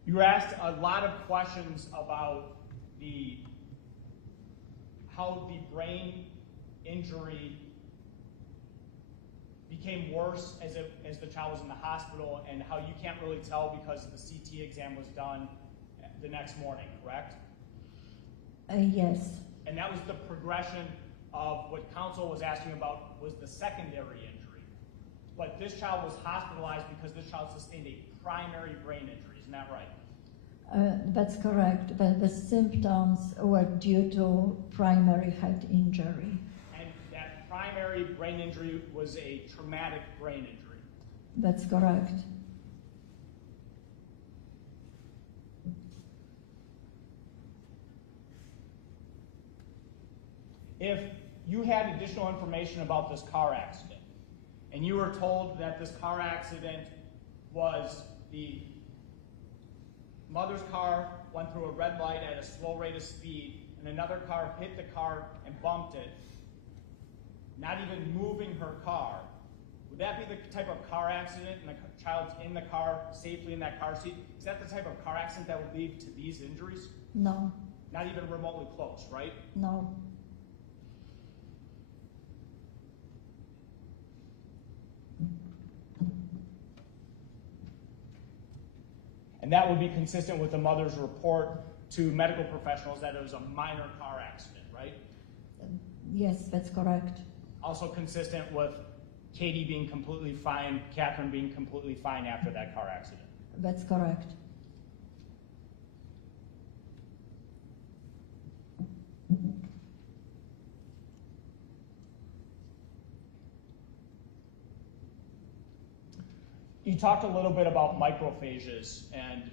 You were asked a lot of questions about how the brain injury became worse as the child was in the hospital, and how you can't really tell because the CT exam was done the next morning, correct? Yes. And that was the progression of what counsel was asking about was the secondary injury. But this child was hospitalized because this child sustained a primary brain injury, isn't that right? That's correct. The symptoms were due to primary head injury. And that primary brain injury was a traumatic brain injury. That's correct. If you had additional information about this car accident, and you were told that this car accident was the mother's car went through a red light at a slow rate of speed, and another car hit the car and bumped it, not even moving her car, would that be the type of car accident and the child's in the car, safely in that car seat? Is that the type of car accident that would lead to these injuries? No, Not even remotely close, right? no. And that would be consistent with the mother's report to medical professionals that it was a minor car accident, right? Yes, that's correct. Also consistent with Katie being completely fine, Catherine being completely fine after that car accident. That's correct. You talked a little bit about macrophages, and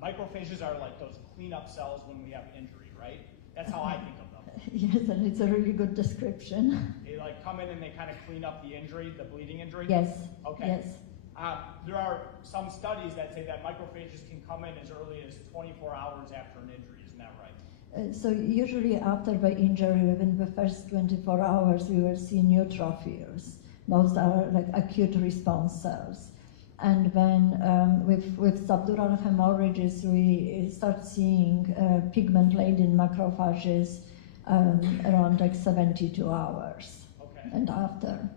macrophages are like those cleanup cells when we have injury, right? That's how I think of them. Yes, and it's a really good description. They like come in and they kind of clean up the injury, the bleeding injury? Yes. Okay. Yes. There are some studies that say that macrophages can come in as early as 24 hours after an injury, isn't that right? So usually after the injury, within the first 24 hours, we will see neutrophils. Those are like acute response cells. And then with subdural hemorrhages, we start seeing pigment-laden macrophages around like 72 hours. Okay. And after.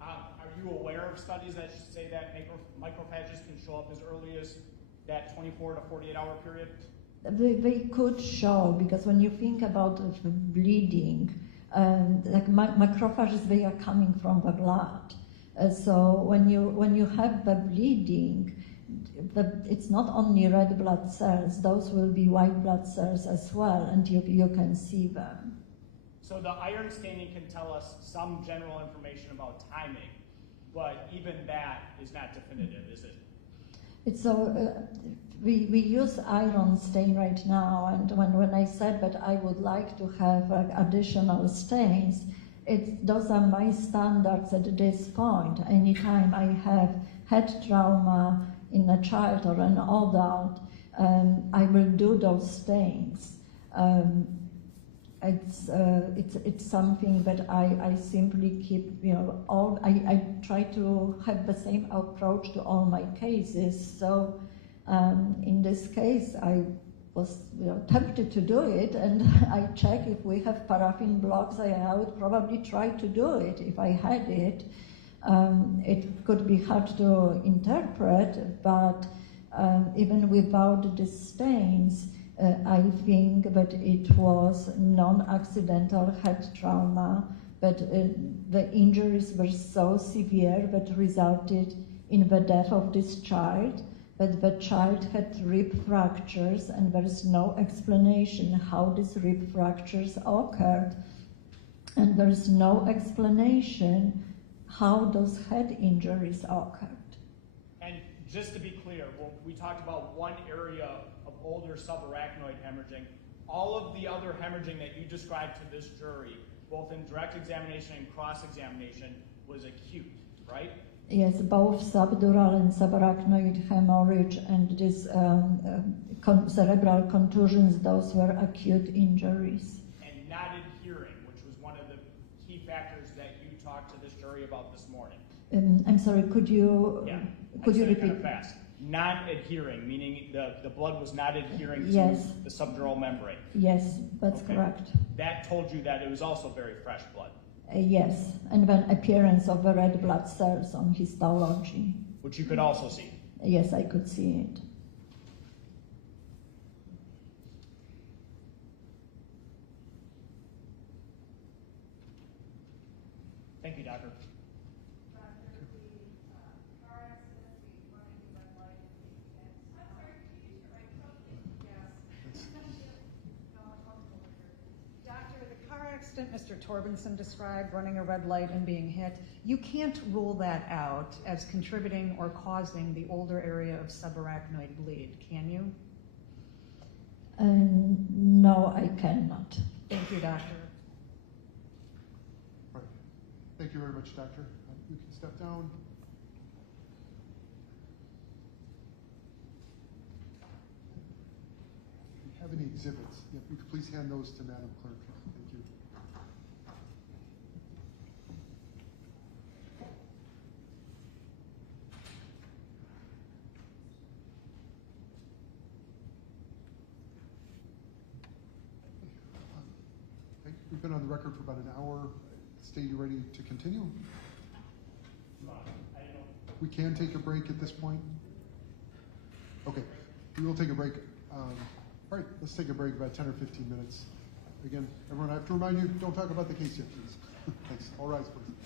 Are you aware of studies that say that macrophages can show up as early as that 24 to 48 hour period? They could show, because when you think about bleeding, like macrophages, they are coming from the blood. So when you have the bleeding, it's not only red blood cells; those will be white blood cells as well, and you can see them. So the iron staining can tell us some general information about timing, but even that is not definitive, is it? It's so. We use iron stain right now, and when I said that I would like to have additional stains, those are my standards at this point. Anytime I have head trauma in a child or an adult, I will do those stains. It's something that I simply keep, I try to have the same approach to all my cases. So in this case, I was tempted to do it, and I check if we have paraffin blocks. I would probably try to do it if I had it. It could be hard to interpret, but even without the stains, I think that it was non-accidental head trauma, but the injuries were so severe that resulted in the death of this child. But the child had rib fractures, and there is no explanation how these rib fractures occurred. And there is no explanation how those head injuries occurred. And just to be clear, we talked about one area of older subarachnoid hemorrhaging. All of the other hemorrhaging that you described to this jury, both in direct examination and cross-examination, was acute, right? Yes, both subdural and subarachnoid hemorrhage and this cerebral contusions, those were acute injuries. And not adhering, which was one of the key factors that you talked to this jury about this morning. I'm sorry, could you repeat? Kind of fast. Not adhering, meaning the blood was not adhering to the subdural membrane. Yes, that's correct. That told you that it was also very fresh blood. Yes, and then appearance of the red blood cells on histology. Which you could also see. Yes, I could see it. Thank you, Doctor. Mr. Torbenson described, running a red light and being hit, you can't rule that out as contributing or causing the older area of subarachnoid bleed, can you? No, I cannot. Thank you, Doctor. Right. Thank you very much, Doctor. You can step down. Do you have any exhibits? If you could please hand those to Madam Clerk. Thank you. We've been on the record for about an hour. State, you ready to continue? We can take a break at this point. Okay, we will take a break. All right, let's take a break about 10 or 15 minutes. Again, everyone, I have to remind you, don't talk about the case yet, please. Thanks. All rise, please.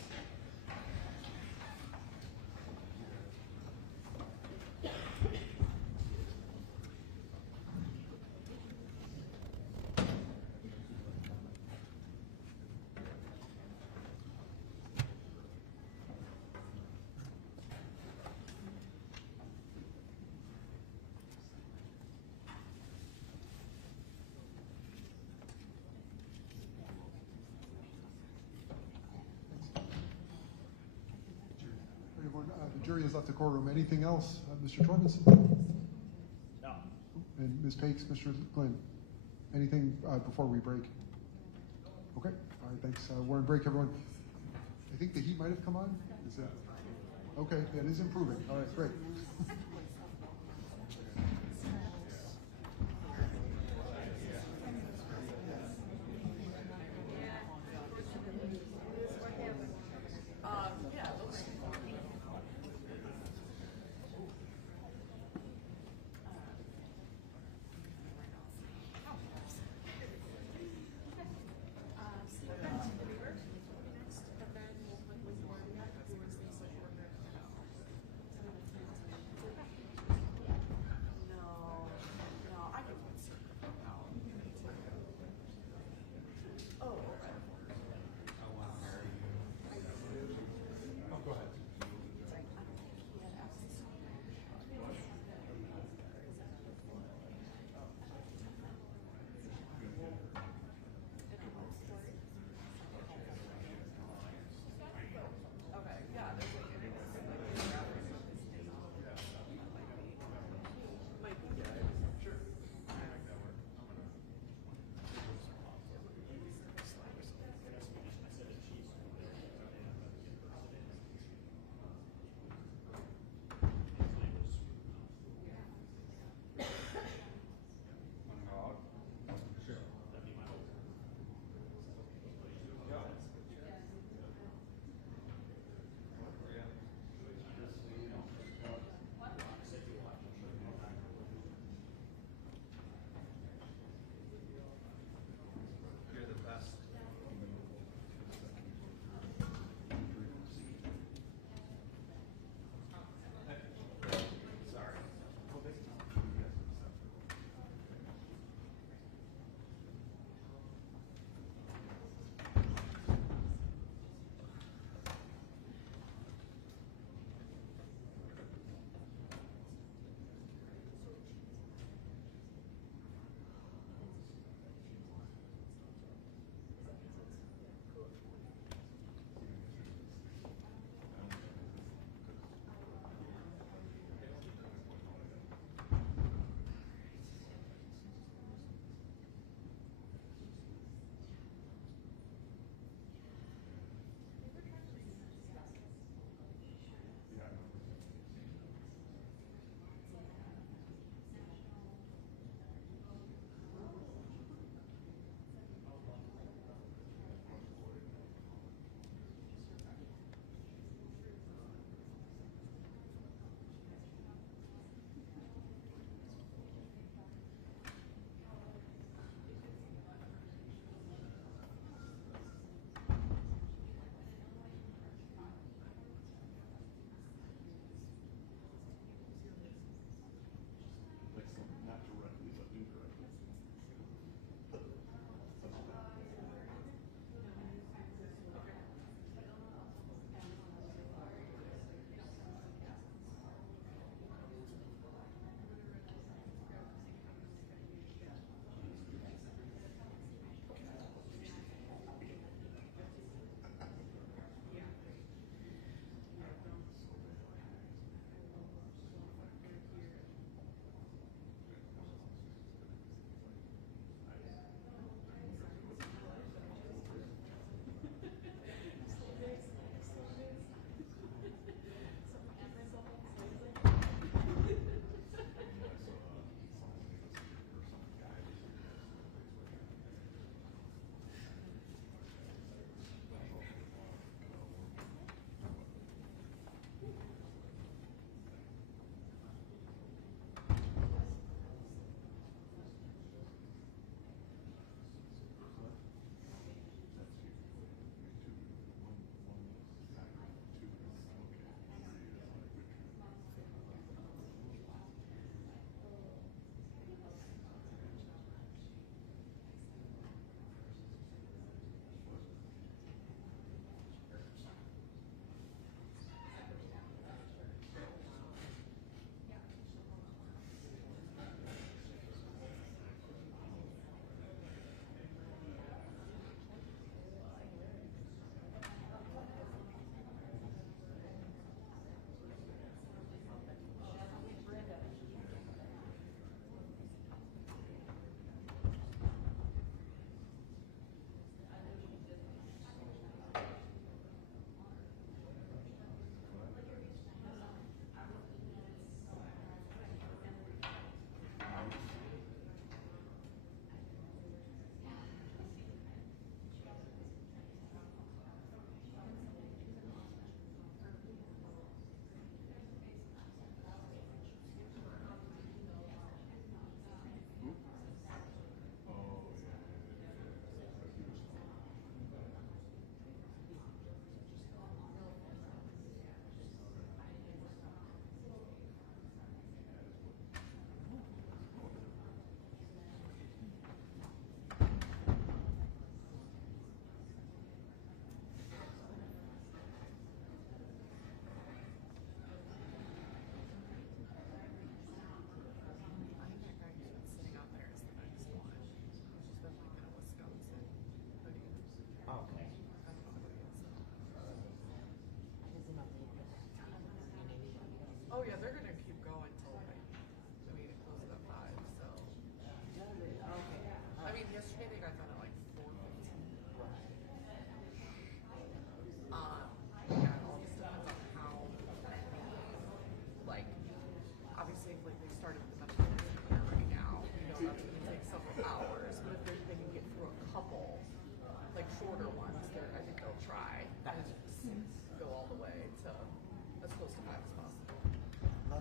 The jury has left the courtroom. Anything else, Mr. Torbenson? No. And Ms. Pakes, Mr. Glenn? Anything before we break? Okay. All right. Thanks. We're in break, everyone. I think the heat might have come on. Is that okay? That is improving. All right. Great. Oh yeah, they're gonna keep going till like, I mean, it closes at 5, so. I mean, yesterday they got done at like 4:15. Yeah, it all just depends on how many, like, obviously, like, they started with the metropolitan area right now, you know, that's gonna take several hours, but if they can get through a couple, like, shorter ones, I think they'll try and go all the way to as close to 5 as possible. Yeah.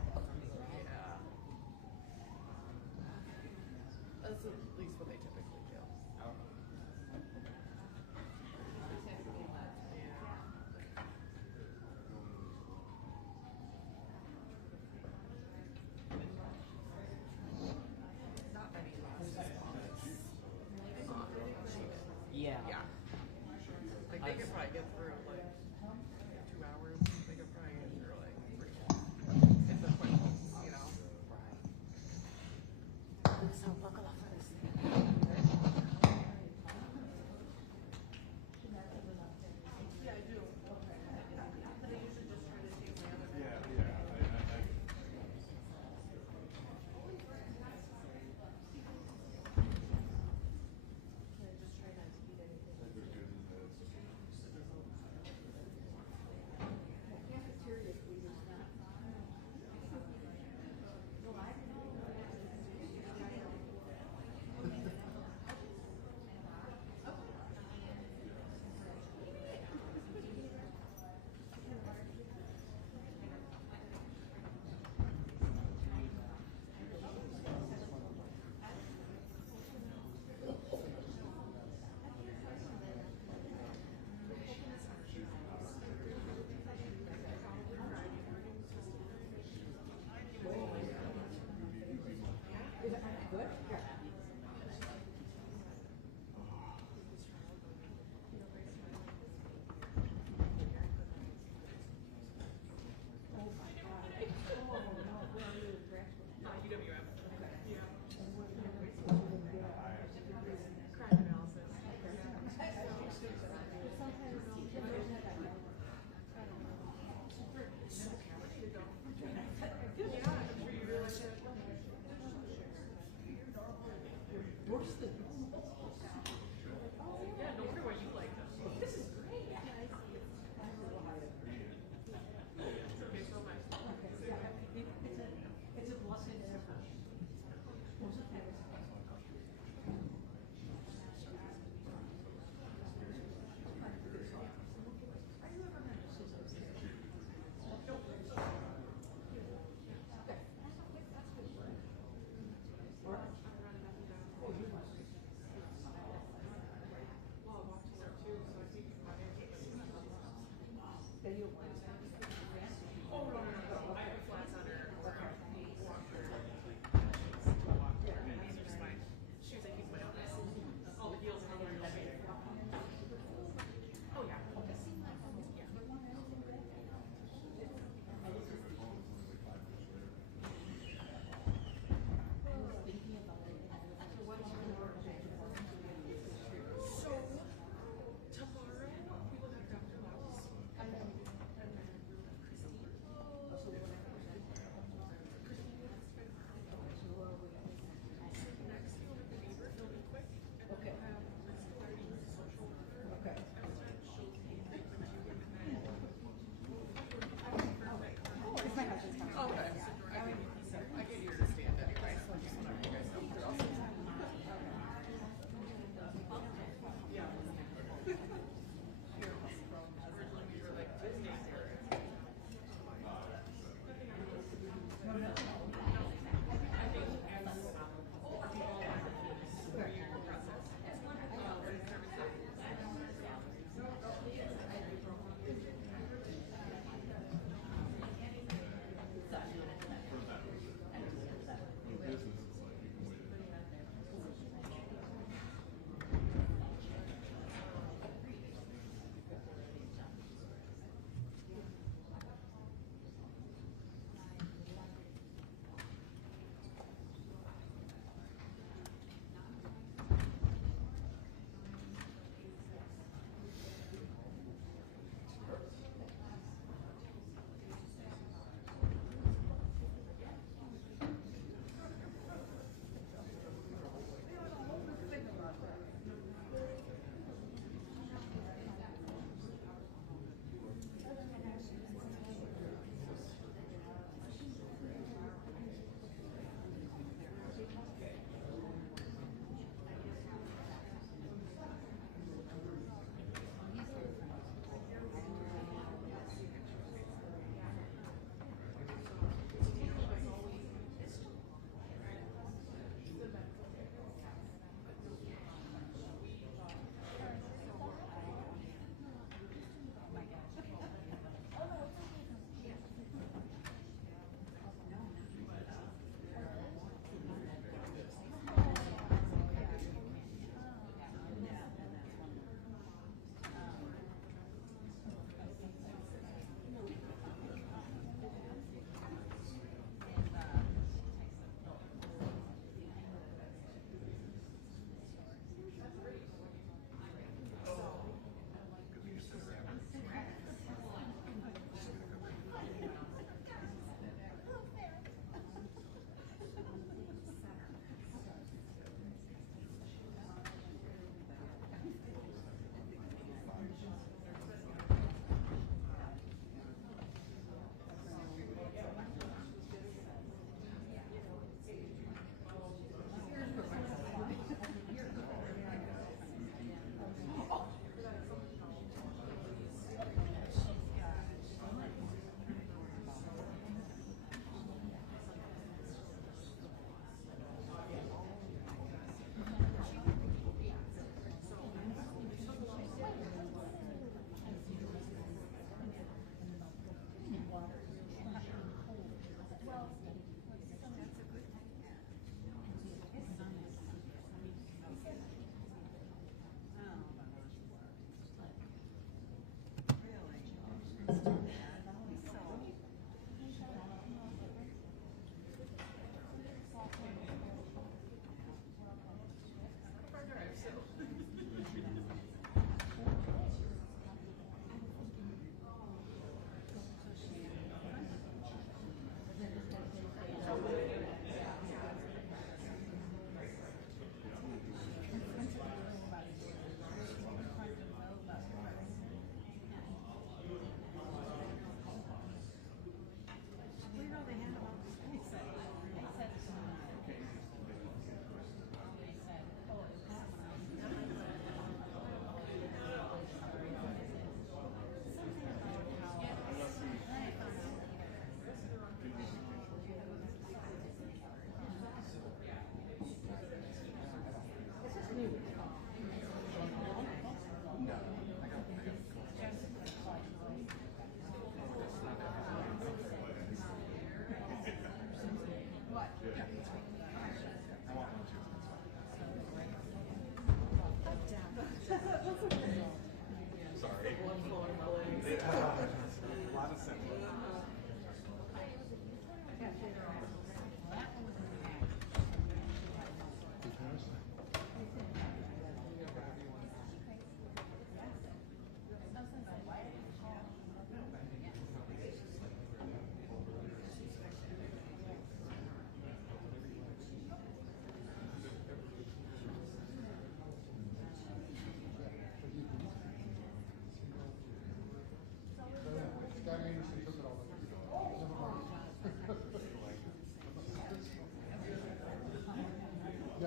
That's at least what they typically do. Not many last months. Yeah. Yeah. Like they could probably get through like 2 hours. They could probably get through like 3. If they're quick, you know. So buckle up for this. Yeah, I do. But I usually just try to take my other. Crime analysis. Yeah, I'm sure you really should. Yeah, no wonder why you like them. This is great. Okay, so much. It's a blessing to have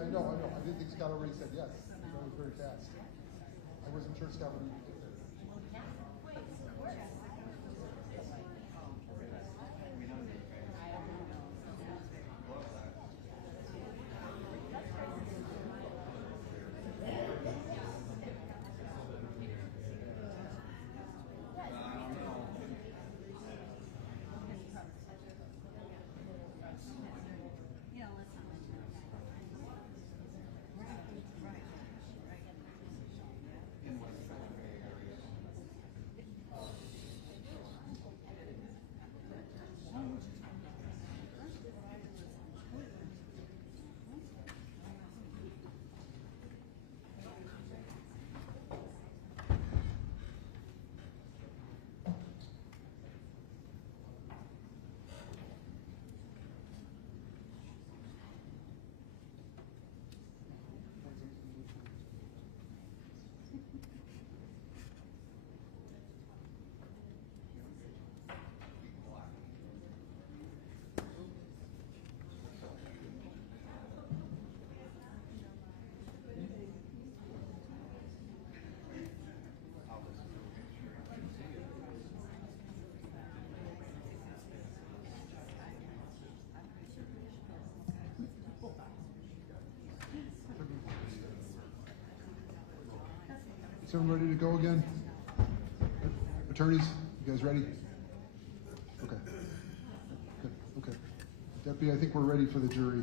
I know. I didn't think Scott already said yes. That was very fast. I wasn't sure Scott would even get there. Is everyone ready to go again? Attorneys, you guys ready? Okay. Good. Okay. Deputy, I think we're ready for the jury.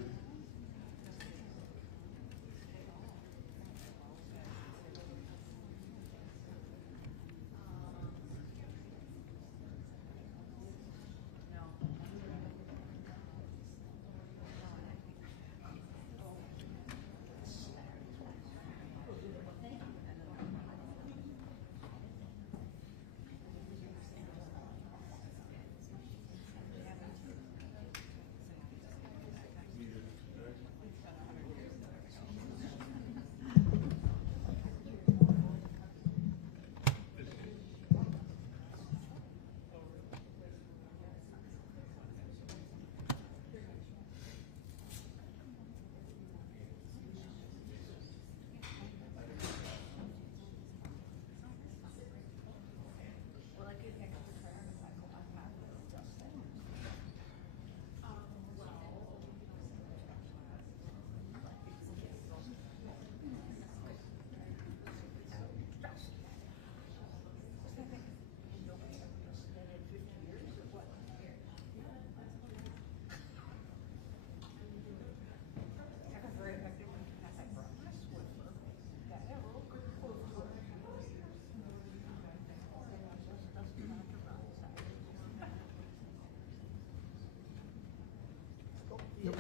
Yep,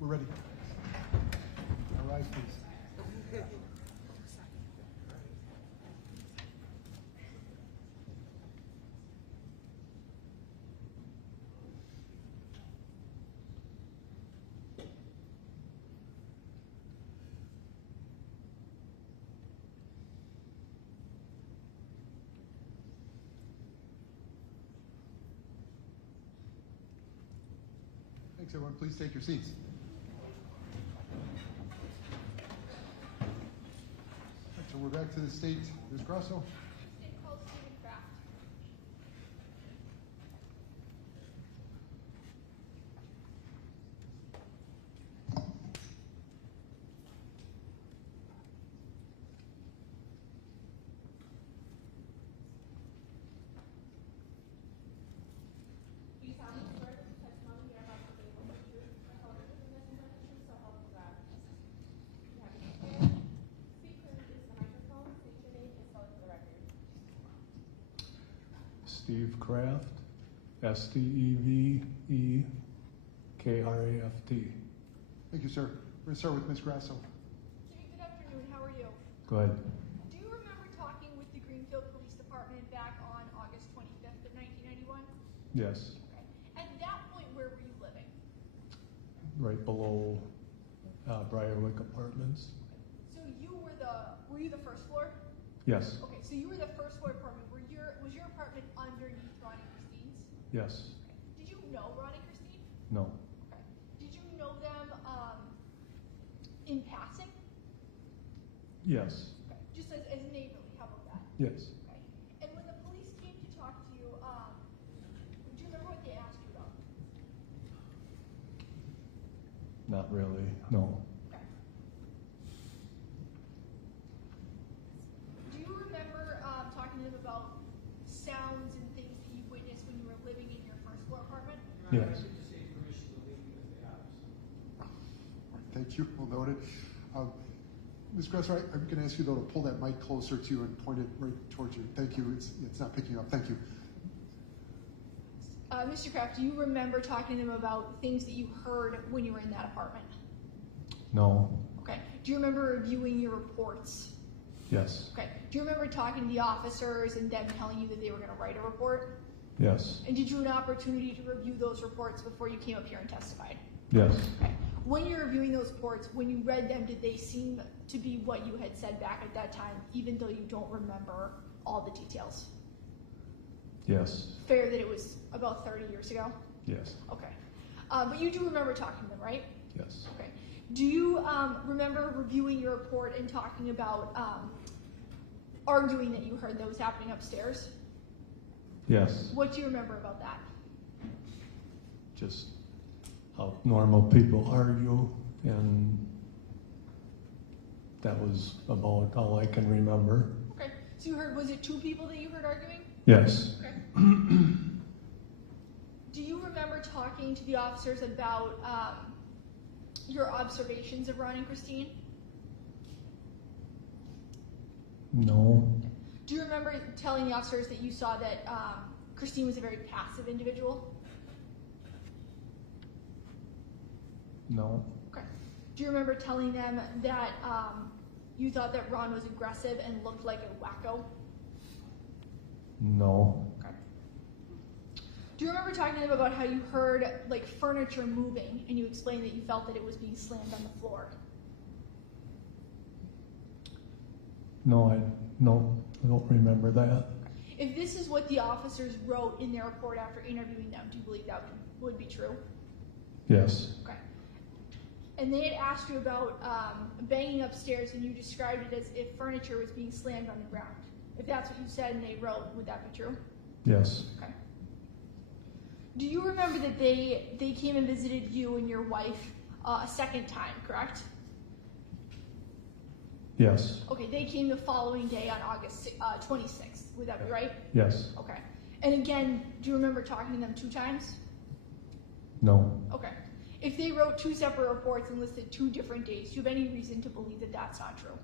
we're ready. All rise, please. Thanks, everyone. Please take your seats. Right, so we're back to the state. Ms. Grasso. Steve Kraft, Steveekraft. Thank you, sir. We're going to start with Ms. Grasso. Good afternoon, how are you? Go ahead. Do you remember talking with the Greenfield Police Department back on August 25th of 1991? Yes, Okay. At that point, where were you living? right below Briarwick Apartments. So were you the first floor? Yes, Okay, so you were the first floor apartment. Was your apartment underneath Ron and Christine's? yes, Okay. Did you know Ron and Christine? no, Okay. Did you know them in passing? Yes. Okay. Just as neighborly, how about that? Yes. Okay. And when the police came to talk to you, do you remember what they asked you about? Not really. No. Okay. Do you remember talking to them about sounds and things that you witnessed when you were living in your first floor apartment? Yes. Thank you, we'll note it. Ms. Gresser, I'm going to ask you though to pull that mic closer to you and point it right towards you. Thank you, it's not picking up, thank you. Mr. Kraft, do you remember talking to them about things that you heard when you were in that apartment? No. Okay. Do you remember reviewing your reports? Yes. Okay. Do you remember talking to the officers and them telling you that they were going to write a report? Yes. And did you have an opportunity to review those reports before you came up here and testified? Yes. Okay. When you're reviewing those reports, when you read them, did they seem to be what you had said back at that time, even though you don't remember all the details? Yes. Fair that it was about 30 years ago? Yes. Okay. But you do remember talking to them, right? Yes. Okay. Do you remember reviewing your report and talking about arguing that you heard that was happening upstairs? Yes. What do you remember about that? Just how normal people argue, and that was about all I can remember. Okay. So you heard, was it two people that you heard arguing? Yes. Okay. Do you remember talking to the officers about your observations of Ron and Christine? No. Do you remember telling the officers that you saw that Christine was a very passive individual? No. Okay. Do you remember telling them that you thought that Ron was aggressive and looked like a wacko? No. Okay. Do you remember talking to them about how you heard like furniture moving and you explained that you felt that it was being slammed on the floor? No, I don't remember that. If this is what the officers wrote in their report after interviewing them, do you believe that would be true? Yes. Okay. And they had asked you about banging upstairs, and you described it as if furniture was being slammed on the ground. If that's what you said and they wrote, would that be true? Yes. Okay. Do you remember that they came and visited you and your wife a second time, correct? Yes. Okay, they came the following day on August 26th. Would that be right? Yes. Okay. And again, do you remember talking to them 2 times? No. Okay. If they wrote 2 separate reports and listed 2 different dates, do you have any reason to believe that that's not true?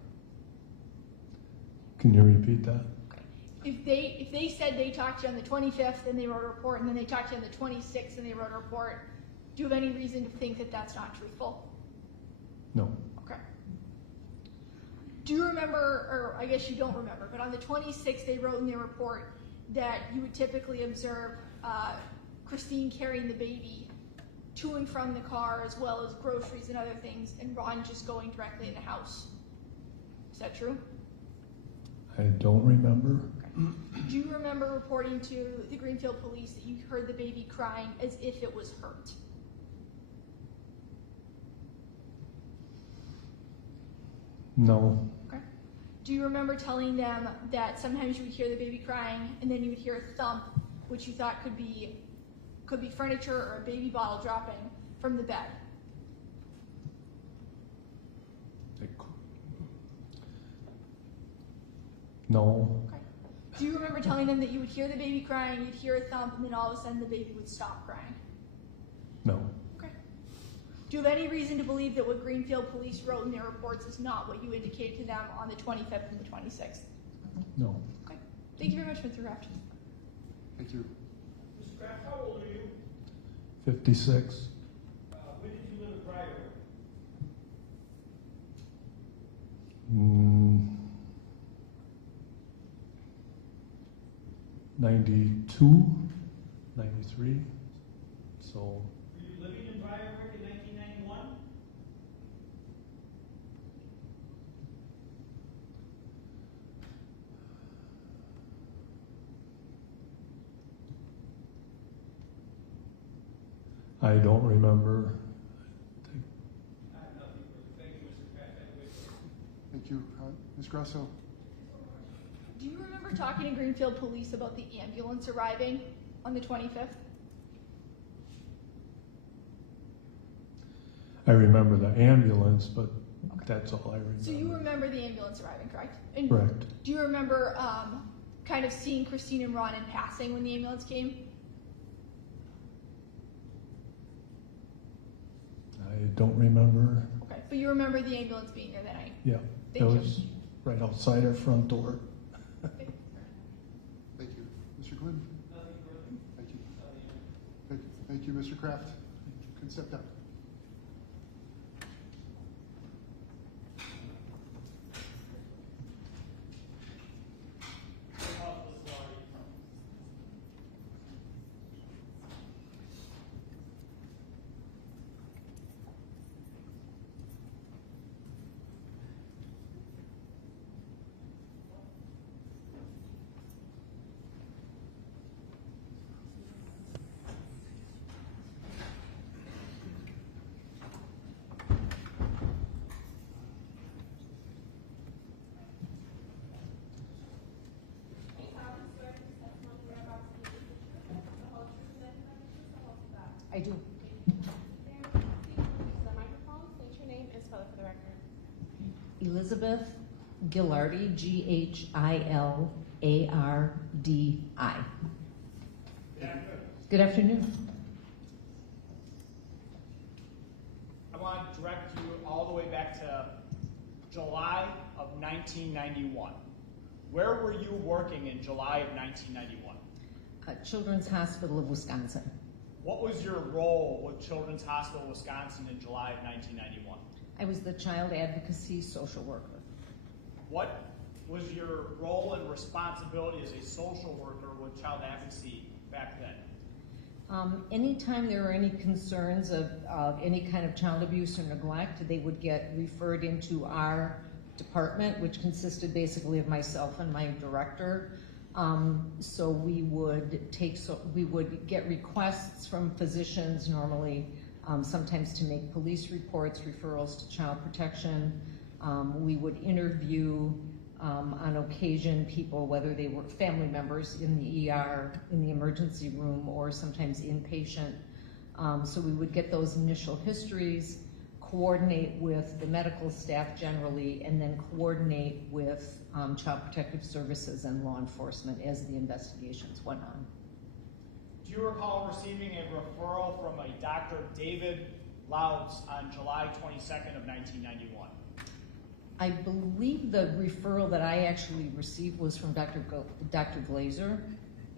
Can you repeat that? Okay. If they said they talked to you on the 25th and they wrote a report, and then they talked to you on the 26th and they wrote a report, do you have any reason to think that that's not truthful? No. Okay. Do you remember, or I guess you don't remember, but on the 26th they wrote in their report that you would typically observe Christine carrying the baby to and from the car, as well as groceries and other things, and Ron just going directly in the house. Is that true? I don't remember. Okay. Do you remember reporting to the Greenfield police that you heard the baby crying as if it was hurt? No. Okay. Do you remember telling them that sometimes you would hear the baby crying and then you would hear a thump, which you thought could be furniture or a baby bottle dropping from the bed? No. Okay. Do you remember telling them that you would hear the baby crying, you'd hear a thump, and then all of a sudden the baby would stop crying? No. Okay. Do you have any reason to believe that what Greenfield police wrote in their reports is not what you indicated to them on the 25th and the 26th? No. Okay. Thank you very much, Mr. Kraft. Thank you. Mr. Kraft, how old are you? 56. When did you live in Briarwood? 92, 93. So Were you living in Briarwood in 1991? I don't remember. I have nothing further. Thank you, Mr. Kraft. Have a good day. Thank Thank you. Ms. Grasso? Do you remember talking to Greenfield Police about the ambulance arriving on the 25th? I remember the ambulance, but that's all I remember. So you remember the ambulance arriving, correct? And Correct. do you remember kind of seeing Christine and Ron in passing when the ambulance came? I don't remember. Okay, but you remember the ambulance being there that night? Yeah, Thank it you. was right outside our front door. Thank you. Mr. Glynn? Thank you. Thank you, Mr. Kraft. You can step down. I do. The microphone, state your name and spell it for the record. Elizabeth Gillardi, G-H-I-L-A-R-D-I. Good afternoon. I want to direct you all the way back to July of 1991. Where were you working in July of 1991? Children's Hospital of Wisconsin. What was your role with Children's Hospital Wisconsin in July of 1991? I was the child advocacy social worker. What was your role and responsibility as a social worker with child advocacy back then? Anytime there were any concerns of any kind of child abuse or neglect, they would get referred into our department, which consisted basically of myself and my director. So we would get requests from physicians normally, sometimes to make police reports, referrals to child protection. We would interview on occasion people, whether they were family members in the ER, in the emergency room, or sometimes inpatient. So we would get those initial histories, coordinate with the medical staff generally, and then coordinate with Child Protective Services and law enforcement as the investigations went on. Do you recall receiving a referral from a Dr. David Louds on July 22nd of 1991? I believe the referral that I actually received was from Dr. Glazer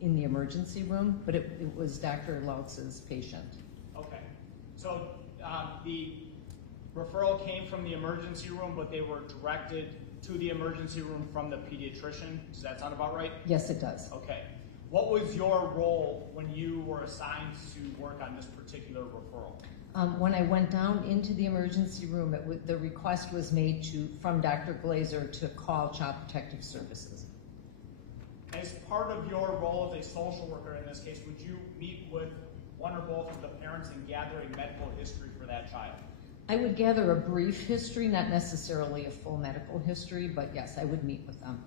in the emergency room, but it was Dr. Louds's patient. Okay. So the referral came from the emergency room, but they were directed to the emergency room from the pediatrician. Does that sound about right? Yes, it does. Okay. What was your role when you were assigned to work on this particular referral? When I went down into the emergency room, the request was made from Dr. Glazer to call Child Protective Services. As part of your role as a social worker in this case, would you meet with one or both of the parents in gathering medical history for that child? I would gather a brief history, not necessarily a full medical history, but yes, I would meet with them.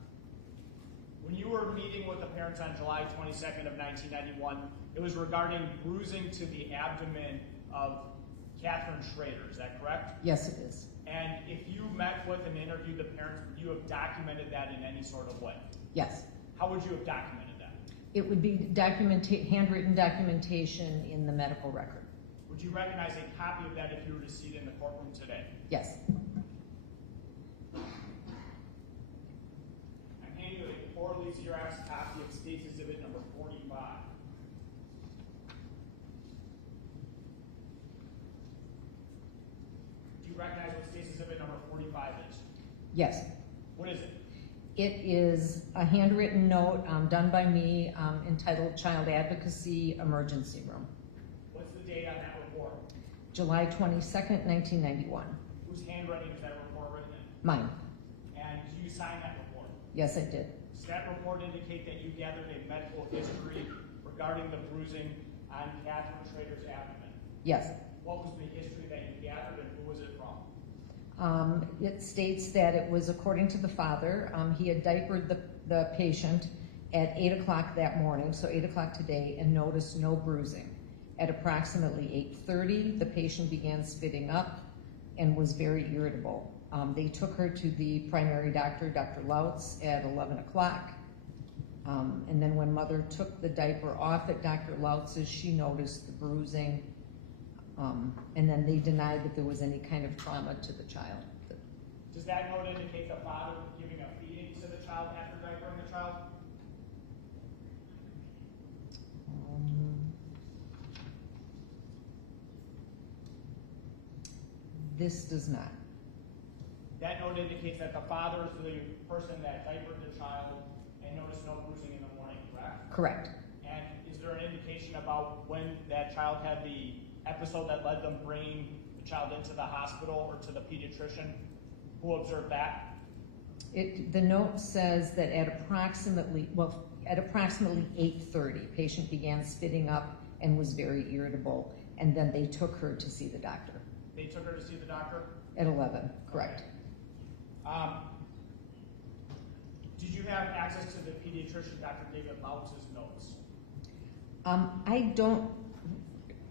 When you were meeting with the parents on July 22nd of 1991, it was regarding bruising to the abdomen of Catherine Schroeder, is that correct? Yes, it is. And if you met with and interviewed the parents, would you have documented that in any sort of way? Yes. How would you have documented that? It would be handwritten documentation in the medical record. Would you recognize a copy of that if you were to see it in the courtroom today? Yes. I'm handing you a poorly Xerox copy of State's Exhibit number 45. Do you recognize what State's Exhibit number 45 is? Yes. What is it? It is a handwritten note done by me entitled Child Advocacy Emergency Room. What's the date on that report? July 22nd, 1991. Whose handwriting is that report written in? Mine. And do you sign that report? Yes, I did. Does that report indicate that you gathered a medical history regarding the bruising on Catherine Schroeder's abdomen? Yes. What was the history that you gathered and who was it from? It states that it was according to the father. He had diapered the patient at 8 o'clock that morning, so 8 o'clock today, and noticed no bruising. At approximately 8:30, the patient began spitting up and was very irritable. They took her to the primary doctor, Dr. Lautz, at 11 o'clock. And then when mother took the diaper off at Dr. Lautz's, she noticed the bruising. And then they denied that there was any kind of trauma to the child. Does that note indicate the father giving a feeding to the child after diapering the child? This does not. That note indicates that the father is the person that diapered the child and noticed no bruising in the morning, correct? Correct. And is there an indication about when that child had the episode that led them bringing the child into the hospital or to the pediatrician? Who observed that? The note says that at approximately 8:30, patient began spitting up and was very irritable, and then they took her to see the doctor. They took her to see the doctor? At 11, correct. Okay. Did you have access to the pediatrician, Dr. David Lautz's notes? I don't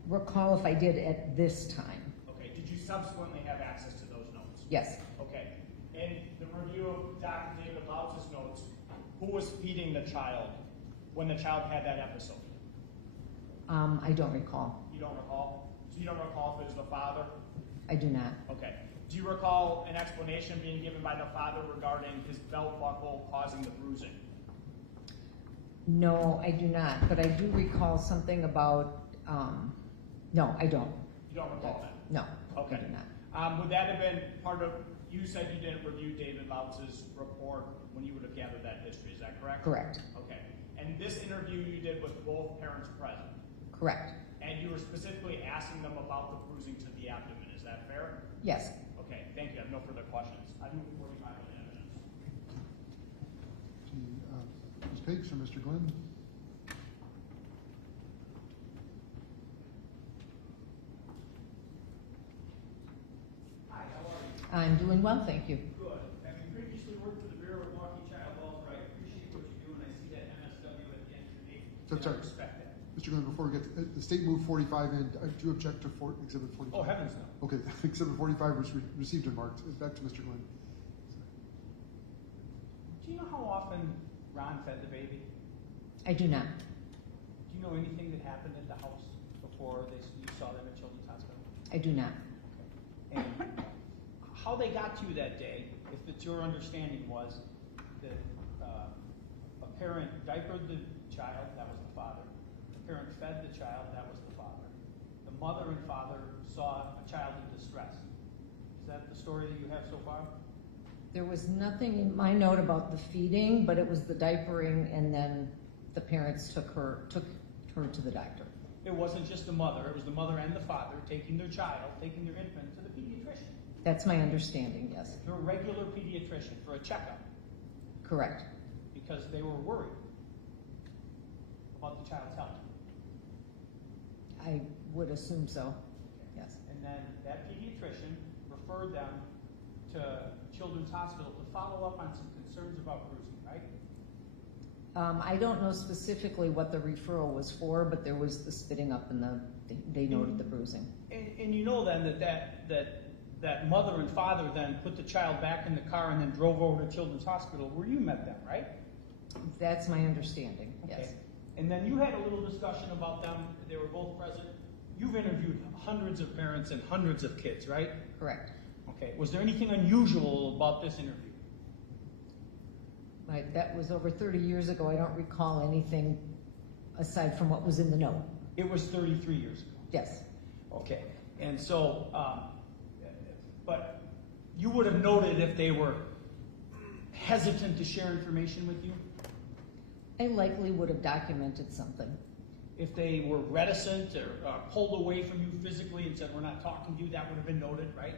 recall if I did at this time. Okay. Did you subsequently have access to those notes? Yes. Okay. In the review of Dr. David Lautz's notes, who was feeding the child when the child had that episode? I don't recall. You don't recall? So you don't recall if it was the father? I do not. Okay. Do you recall an explanation being given by the father regarding his belt buckle causing the bruising? No, I do not, but I do recall something about, no, I don't. You don't recall that? No, Okay. I do not. Would that have been part of, you said you didn't review David Lautz's report when you would have gathered that history, is that correct? Correct. Okay. And this interview you did with both parents present? Correct. And you were specifically asking them about the bruising to the abdomen, is that fair? Yes. Okay, thank you. I have no further questions. I move 45 on the evidence. Ms. Piggs or Mr. Glenn? Hi, how are you? I'm doing well, thank you. Good. Having previously worked for the Bureau of Milwaukee Child Welfare, I appreciate what you do, and I see that MSW at the end of your name. So, sorry. I respect that. Mr. Glenn, before we get, the state moved 45 in. Do you object to Exhibit 45? Oh, heavens no. Okay, Exhibit 45 was received and marked. Back to Mr. Glenn. Do you know how often Ron fed the baby? I do not. Do you know anything that happened at the house before you saw them at Children's Hospital? I do not. And how they got to you that day, if it's your understanding, was that a parent diapered the child, that was the father. The parent fed the child, that was the father. The mother and father saw a child in distress. Is that the story that you have so far? There was nothing in my note about the feeding, but it was the diapering, and then the parents took her to the doctor. It wasn't just the mother, it was the mother and the father taking their child, taking their infant to the pediatrician. That's my understanding, yes. To a regular pediatrician for a checkup Correct. because they were worried about the child's health. I would assume so, yes. And then that pediatrician referred them to Children's Hospital to follow up on some concerns about bruising, right? I don't know specifically what the referral was for, but there was the spitting up and they noted the bruising. And you know then that mother and father then put the child back in the car and then drove over to Children's Hospital where you met them, right? That's my understanding, yes. Okay. And then you had a little discussion about them. They were both present. You've interviewed hundreds of parents and hundreds of kids, right? Correct. Okay. Was there anything unusual about this interview? That was over 30 years ago. I don't recall anything aside from what was in the note. It was 33 years ago. Yes. Okay. And so, but you would have noted if they were hesitant to share information with you? I likely would have documented something. If they were reticent or pulled away from you physically and said, we're not talking to you, that would have been noted, right?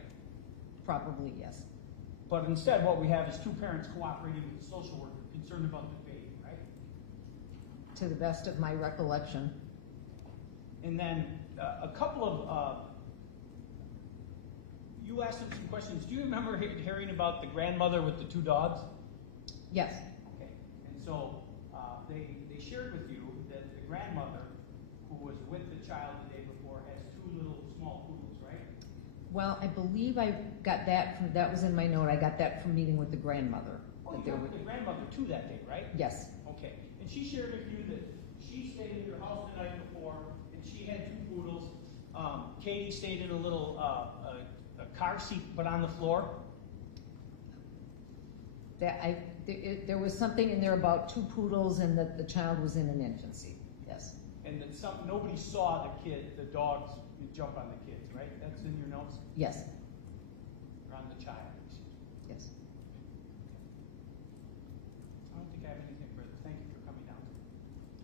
Probably, yes. But instead, what we have is two parents cooperating with the social worker, concerned about the baby, right? To the best of my recollection. And then a couple of, You asked him some questions. Do you remember hearing about the grandmother with the 2 dogs? Yes. Okay. And so they shared with you that the grandmother, who was with the child the day before, has 2 little small poodles, right? Well, I believe I got that from, that was in my note, I got that from meeting with the grandmother. Oh, that you there went were- with the grandmother too that day, right? Yes, Okay. And she shared with you that she stayed in your house the night before, and she had 2 poodles. Katie stayed in a little a car seat, but on the floor. there was something in there about 2 poodles and that the child was in an infancy, yes. And that nobody saw the dogs jump on the kids, right? That's in your notes? Yes, Or on the child? yes. I don't think I have anything further. Thank you for coming down.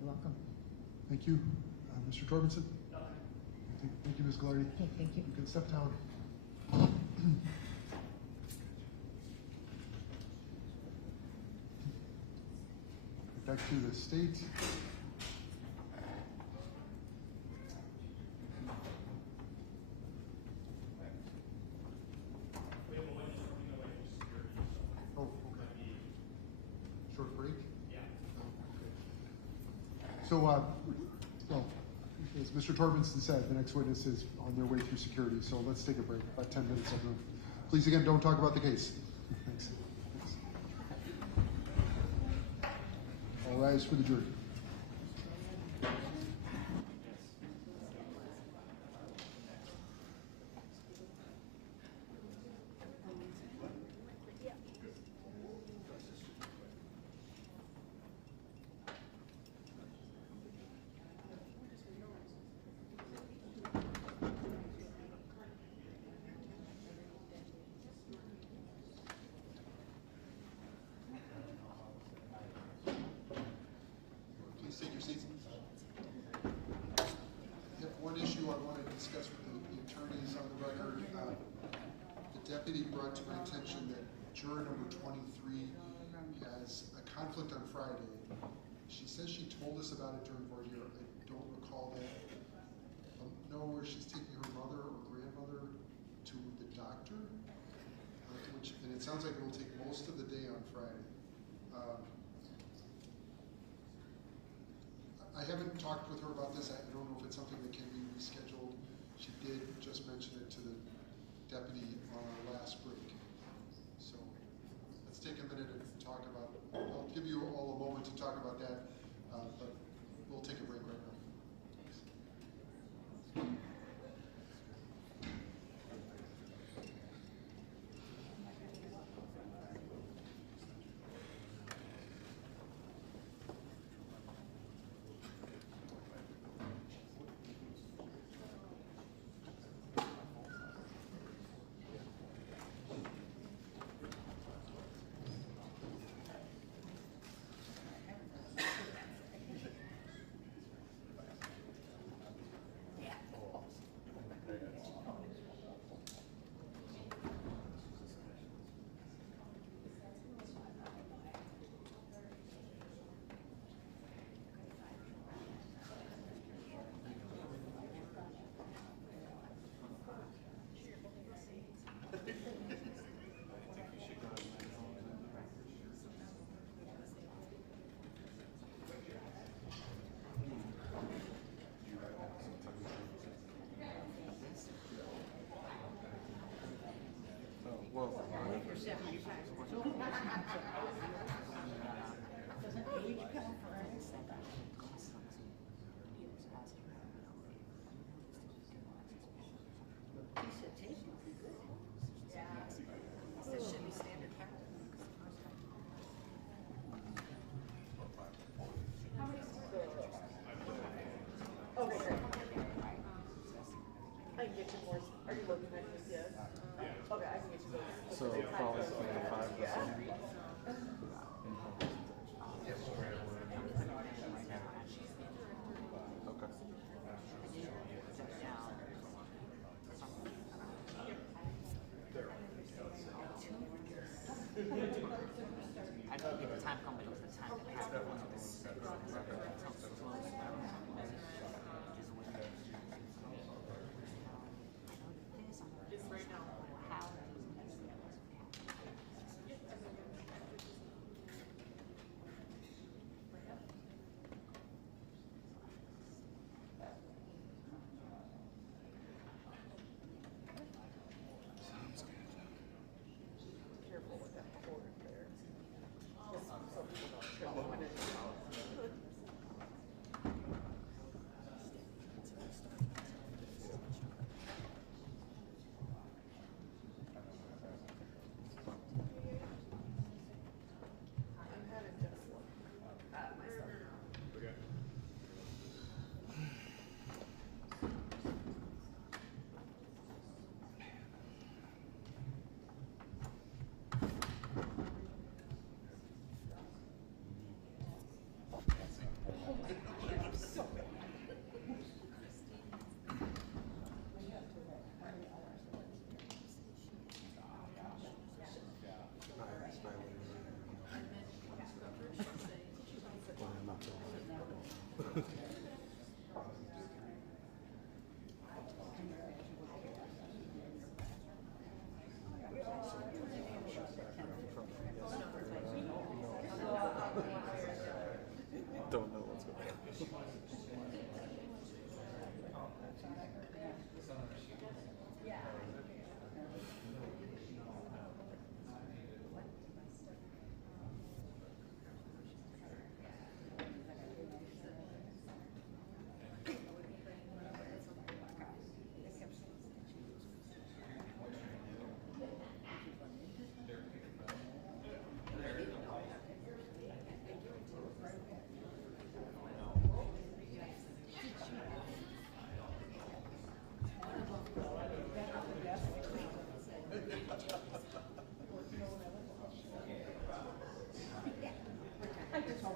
You're welcome. Thank you. Mr. Torbenson? Thank you, Ms. Glardy. Okay, thank you. You can step down. Back to the state. Oh, okay. Short break? Yeah. Okay. So, well, as Mr. Torbenson said, the next witness is on their way through security, so let's take a break, about 10 minutes, everyone. Please, again, don't talk about the case. Thanks. Thanks. All rise for the jury. Please take your seats. I have one issue I want to discuss with the attorneys on the record. The deputy brought to my attention that juror number 23 has a conflict on Friday. She says she told us about it during voir dire. I don't recall that. I don't know where she's taking her mother or grandmother to the doctor, and it sounds like it will take most of the day on Friday. I haven't talked with her about this. I don't know if it's something that can be rescheduled. She did just mention it to the deputy on our last break. So let's take a minute and talk about it. I'll give you all a moment to talk about that, but we'll take a break right now. Thanks.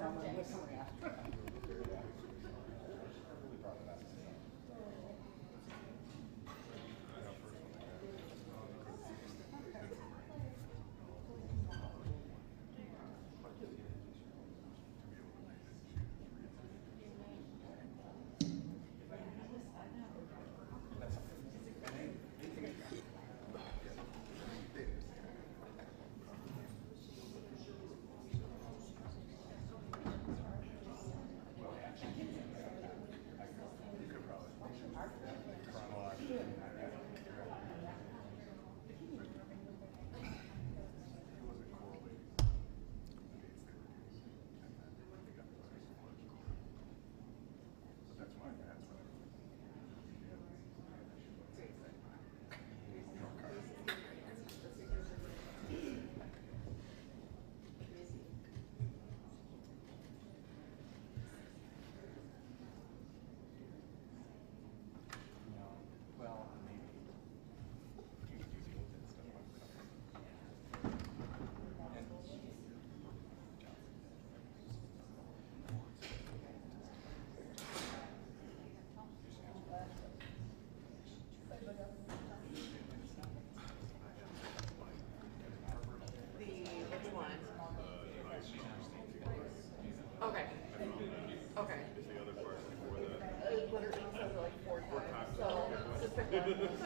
objects. Which one? Okay. Okay. Literally says it like 4 times. So just pick one.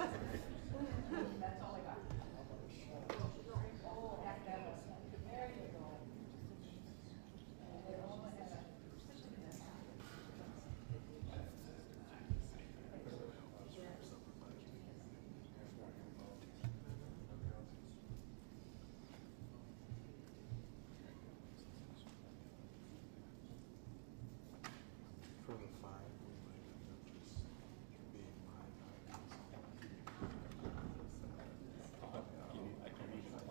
That's all I got. For the 5, we might end up just being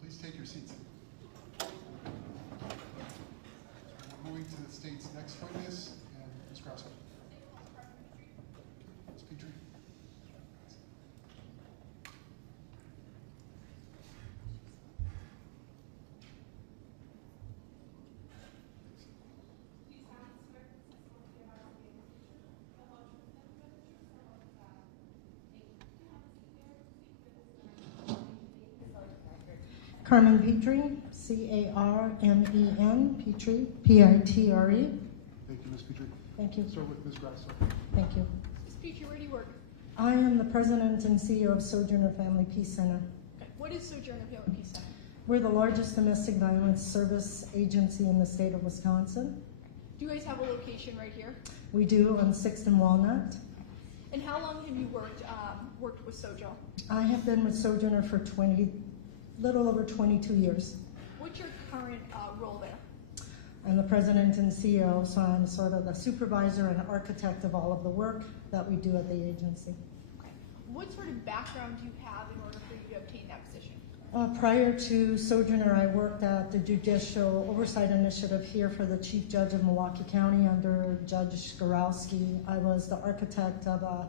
Please take your seats. We're moving to the state's next witness, and Ms. Grasso. Ms. Petrie. Carmen Petrie, C-A-R-M-E-N, Petrie, P-I-T-R-E. Thank you, Ms. Petrie. Thank you. Start with Ms. Grasso. Thank you. Ms. Petrie, where do you work? I am the president and CEO of Sojourner Family Peace Center. Okay. What is Sojourner Family Peace Center? We're the largest domestic violence service agency in the state of Wisconsin. Do you guys have a location right here? We do on 6th and Walnut. And how long have you worked with Sojo? I have been with Sojourner for little over 22 years. What's your current role there? I'm the president and CEO, so I'm sort of the supervisor and architect of all of the work that we do at the agency. Okay. What sort of background do you have in order for you to obtain that position? Prior to Sojourner, I worked at the Judicial Oversight Initiative here for the Chief Judge of Milwaukee County under Judge Skorowski. I was the architect of a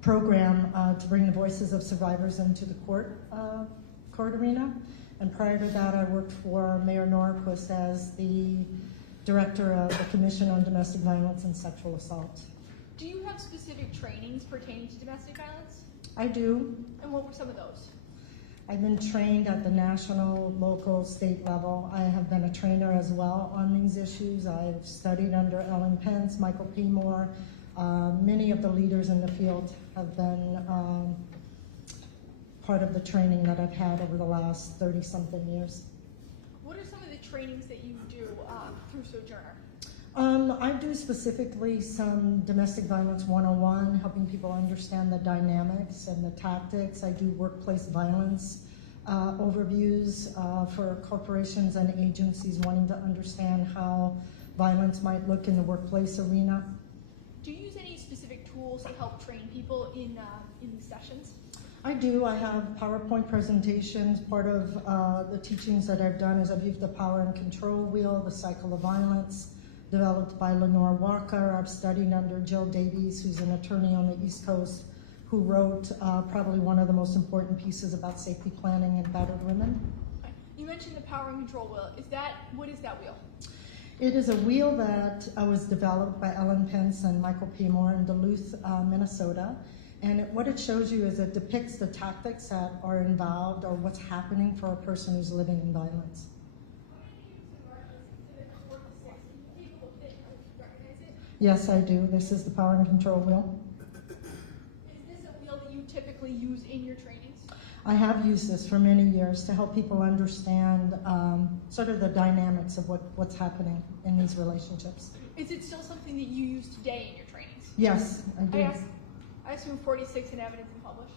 program to bring the voices of survivors into the court arena. And prior to that, I worked for Mayor Norquist as the director of the Commission on Domestic Violence and Sexual Assault. Do you have specific trainings pertaining to domestic violence? I do. And what were some of those? I've been trained at the national, local, state level. I have been a trainer as well on these issues. I've studied under Ellen Pence, Michael P. Moore. Many of the leaders in the field have been part of the training that I've had over the last 30-something years. What are some of the trainings that you do through Sojourner? I do specifically some domestic violence 101, helping people understand the dynamics and the tactics. I do workplace violence overviews for corporations and agencies wanting to understand how violence might look in the workplace arena. Do you use any specific tools to help train people in these sessions? I do. I have PowerPoint presentations. Part of the teachings that I've done is I've used the power and control wheel, the cycle of violence, developed by Lenore Walker. I've studied under Jill Davies, who's an attorney on the East Coast, who wrote probably one of the most important pieces about safety planning in battered women. Okay. You mentioned the power and control wheel. What is that wheel? It is a wheel that was developed by Ellen Pence and Michael P. Moore in Duluth, Minnesota. And what it shows you is it depicts the tactics that are involved or what's happening for a person who's living in violence. Yes, I do. This is the power and control wheel. Is this a wheel that you typically use in your trainings? I have used this for many years to help people understand sort of the dynamics of what's happening in these relationships. Is it still something that you use today in your trainings? Yes, I do. I assume 46 in evidence and publish.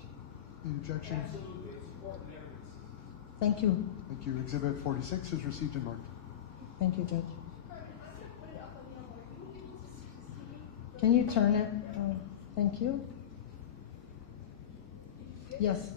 Any objections? Thank you. Thank you. Exhibit 46 is received and marked. Thank you, Judge. Can you turn it? Thank you. Yes.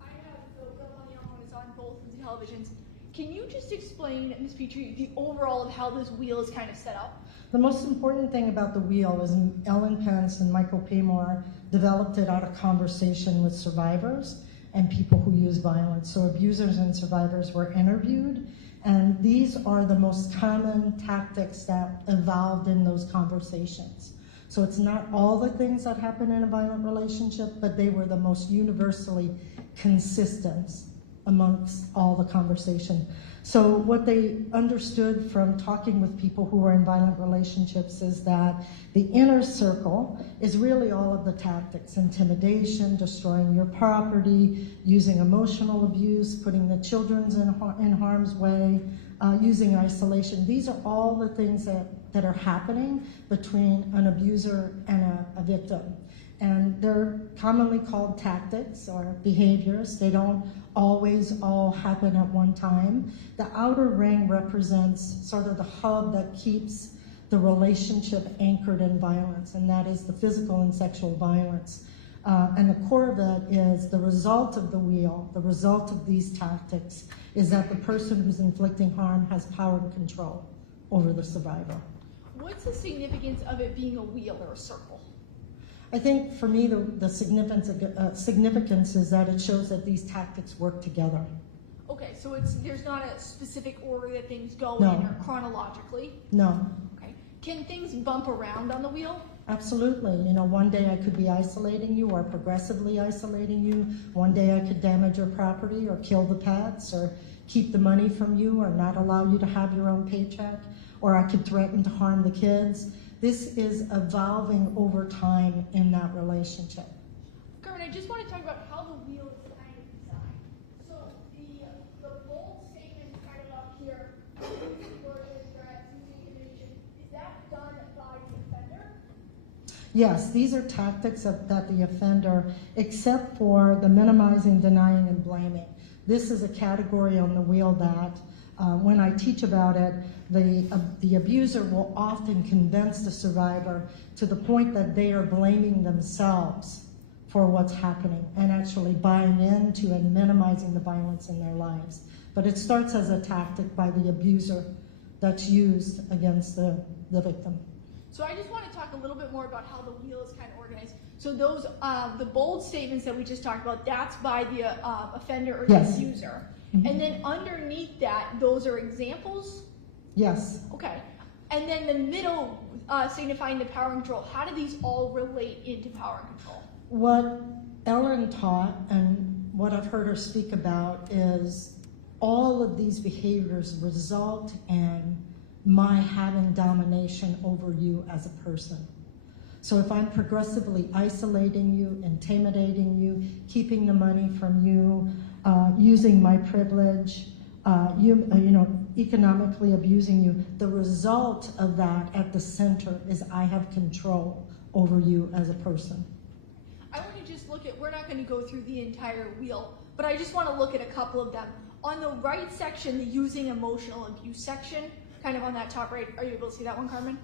I have the wheel on the one is on both of the televisions. Can you just explain, Ms. Petrie, the overall of how this wheel is kind of set up? The most important thing about the wheel is Ellen Pence and Michael P. Moore developed it out of conversation with survivors and people who use violence. So abusers and survivors were interviewed, and these are the most common tactics that evolved in those conversations. So it's not all the things that happen in a violent relationship, but they were the most universally consistent amongst all the conversation. So what they understood from talking with people who are in violent relationships is that the inner circle is really all of the tactics: intimidation, destroying your property, using emotional abuse, putting the children in harm's way, using isolation. These are all the things that are happening between an abuser and a victim. And they're commonly called tactics or behaviors. They don't always all happen at one time. The outer ring represents sort of the hub that keeps the relationship anchored in violence, and that is the physical and sexual violence. And the core of it is the result of the wheel, the result of these tactics, is that the person who's inflicting harm has power and control over the survivor. What's the significance of it being a wheel or a circle? I think for me, the significance is that it shows that these tactics work together. Okay, so there's not a specific order that things go No. in or chronologically? No. Okay. Can things bump around on the wheel? Absolutely. You know, one day I could be isolating you or progressively isolating you. One day I could damage your property or kill the pets or keep the money from you or not allow you to have your own paycheck, or I could threaten to harm the kids. This is evolving over time in that relationship. Carmen, I just want to talk about how the wheel is kind of designed. So the bold statement kind of up here, using words, threats, using intimidation, is that done by the offender? Yes, these are tactics that the offender, except for the minimizing, denying, and blaming. This is a category on the wheel that, when I teach about it, the abuser will often convince the survivor to the point that they are blaming themselves for what's happening and actually buying into and minimizing the violence in their lives. But it starts as a tactic by the abuser that's used against the victim. So I just want to talk a little bit more about how the wheel is kind of organized. So those, the bold statements that we just talked about, that's by the offender or Yes. the abuser. Mhm. And then underneath that, those are examples? Yes. Okay. And then the middle, signifying the power and control, how do these all relate into power and control? What Ellen taught and what I've heard her speak about is all of these behaviors result in my having domination over you as a person. So if I'm progressively isolating you, intimidating you, keeping the money from you, using my privilege, economically abusing you, the result of that at the center is I have control over you as a person. I want to just look at, we're not going to go through the entire wheel, but I just want to look at a couple of them. On the right section, the using emotional abuse section, kind of on that top right, are you able to see that one, Carmen?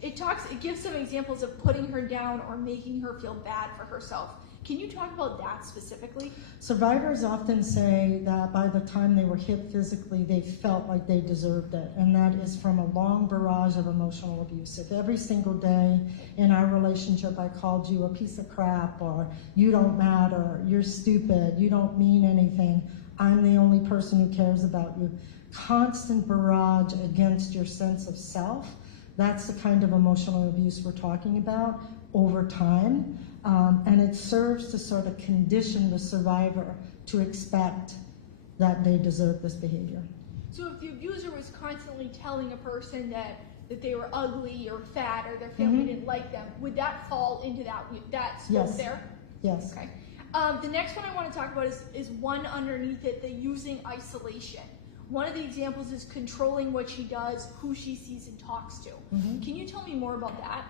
It gives some examples of putting her down or making her feel bad for herself. Can you talk about that specifically? Survivors often say that by the time they were hit physically, they felt like they deserved it. And that is from a long barrage of emotional abuse. If every single day in our relationship I called you a piece of crap, or you don't matter, you're stupid, you don't mean anything, I'm the only person who cares about you. Constant barrage against your sense of self. That's the kind of emotional abuse we're talking about over time. And it serves to sort of condition the survivor to expect that they deserve this behavior. So if the abuser was constantly telling a person that they were ugly or fat or their family didn't like them, would that fall into that scope Yes. there? Yes. Okay. The next one I want to talk about is one underneath it, the using isolation. One of the examples is controlling what she does, who she sees and talks to. Can you tell me more about that?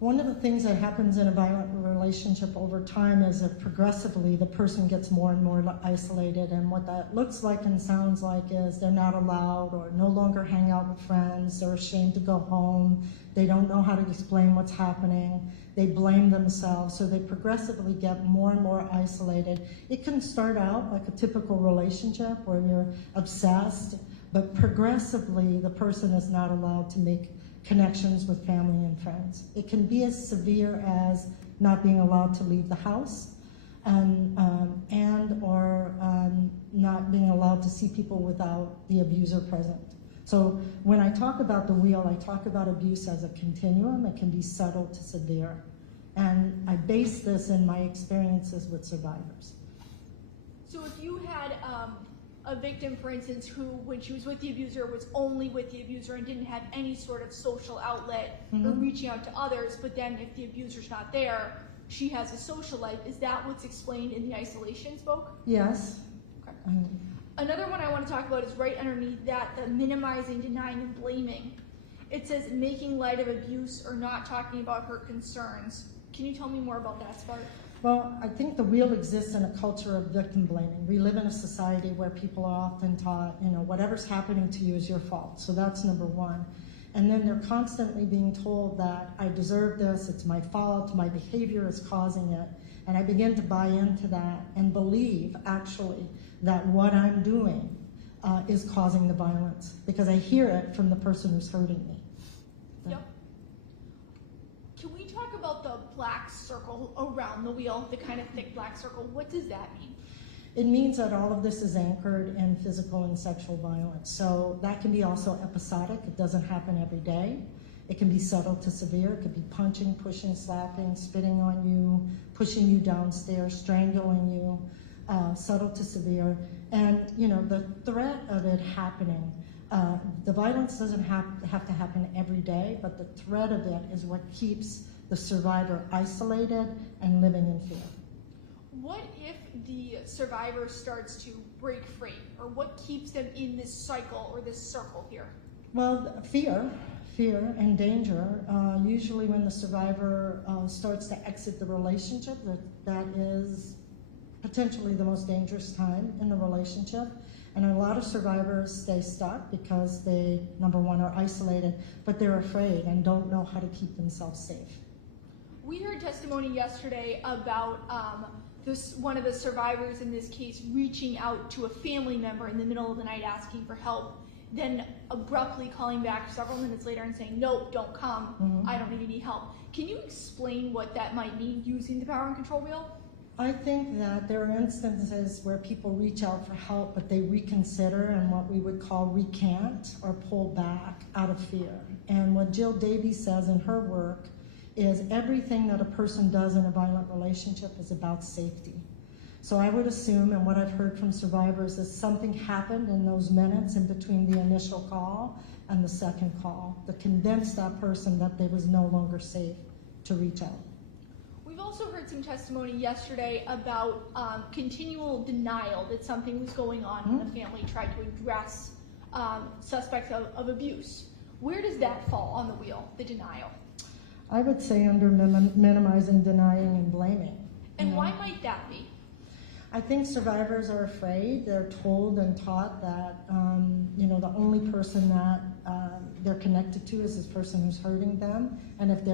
One of the things that happens in a violent relationship over time is that progressively the person gets more and more isolated, and what that looks like and sounds like is they're not allowed or no longer hang out with friends, they're ashamed to go home, they don't know how to explain what's happening, they blame themselves, so they progressively get more and more isolated. It can start out like a typical relationship where you're obsessed, but progressively the person is not allowed to make connections with family and friends. It can be as severe as not being allowed to leave the house and not being allowed to see people without the abuser present. So when I talk about the wheel, I talk about abuse as a continuum. It can be subtle to severe. And I base this in my experiences with survivors. So if you had a victim, for instance, who, when she was with the abuser, was only with the abuser and didn't have any sort of social outlet or reaching out to others, but then if the abuser's not there, she has a social life, is that what's explained in the isolation spoke? Yes. Okay. Another one I want to talk about is right underneath that, the minimizing, denying, and blaming. It says making light of abuse or not talking about her concerns. Can you tell me more about that, Spark? Well, I think the wheel exists in a culture of victim blaming. We live in a society where people are often taught, whatever's happening to you is your fault. So that's number one. And then they're constantly being told that I deserve this, it's my fault, my behavior is causing it. And I begin to buy into that and believe, actually, that what I'm doing is causing the violence because I hear it from the person who's hurting me. Yep. Can we talk about the black circle around the wheel, the kind of thick black circle? What does that mean? It means that all of this is anchored in physical and sexual violence. So that can be also episodic. It doesn't happen every day. It can be subtle to severe. It could be punching, pushing, slapping, spitting on you, pushing you downstairs, strangling you, subtle to severe. And the threat of it happening, the violence doesn't have to happen every day, but the threat of it is what keeps the survivor isolated and living in fear. What if the survivor starts to break free, or what keeps them in this cycle or this circle here? Well, fear and danger. Usually when the survivor starts to exit the relationship, that is potentially the most dangerous time in the relationship. And a lot of survivors stay stuck because they, number one, are isolated, but they're afraid and don't know how to keep themselves safe. We heard testimony yesterday about one of the survivors in this case reaching out to a family member in the middle of the night asking for help, then abruptly calling back several minutes later and saying, no, don't come, I don't need any help. Can you explain what that might mean using the power and control wheel? I think that there are instances where people reach out for help, but they reconsider and what we would call recant or pull back out of fear. And what Jill Davies says in her work is everything that a person does in a violent relationship is about safety. So I would assume, and what I've heard from survivors, is something happened in those minutes in between the initial call and the second call that convinced that person that they was no longer safe to reach out. We've also heard some testimony yesterday about continual denial that something was going on when the family tried to address suspects of abuse. Where does that fall on the wheel, the denial? I would say under minimizing, denying, and blaming. And why might that be? I think survivors are afraid. They're told and taught that the only person that they're connected to is this person who's hurting them. And if they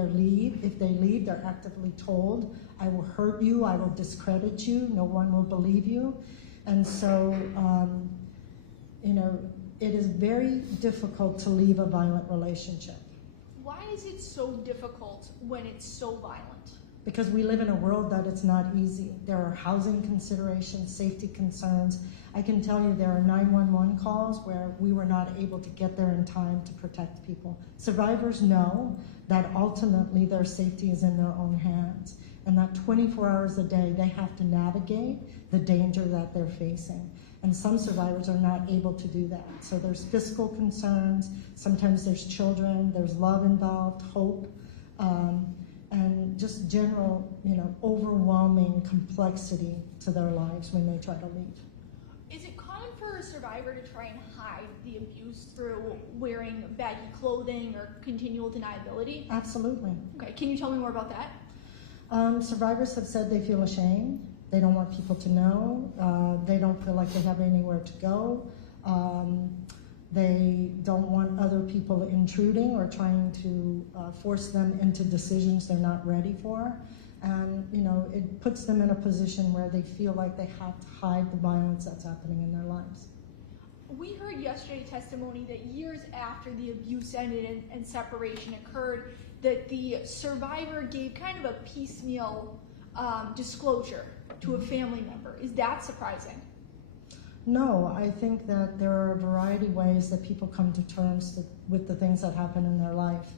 leave, they're actively told, I will hurt you, I will discredit you, no one will believe you. And so, it is very difficult to leave a violent relationship. Why is it so difficult when it's so violent? Because we live in a world that it's not easy. There are housing considerations, safety concerns. I can tell you there are 911 calls where we were not able to get there in time to protect people. Survivors know that ultimately their safety is in their own hands, and that 24 hours a day they have to navigate the danger that they're facing. And some survivors are not able to do that. So there's fiscal concerns, sometimes there's children, there's love involved, hope, and just general, overwhelming complexity to their lives when they try to leave. Is it common for a survivor to try and hide the abuse through wearing baggy clothing or continual deniability? Absolutely. Okay, can you tell me more about that? Survivors have said they feel ashamed. They don't want people to know. They don't feel like they have anywhere to go. They don't want other people intruding or trying to force them into decisions they're not ready for. And, it puts them in a position where they feel like they have to hide the violence that's happening in their lives. We heard yesterday testimony that years after the abuse ended and separation occurred, that the survivor gave kind of a piecemeal disclosure to a family member. Is that surprising? No, I think that there are a variety of ways that people come to terms with the things that happen in their life.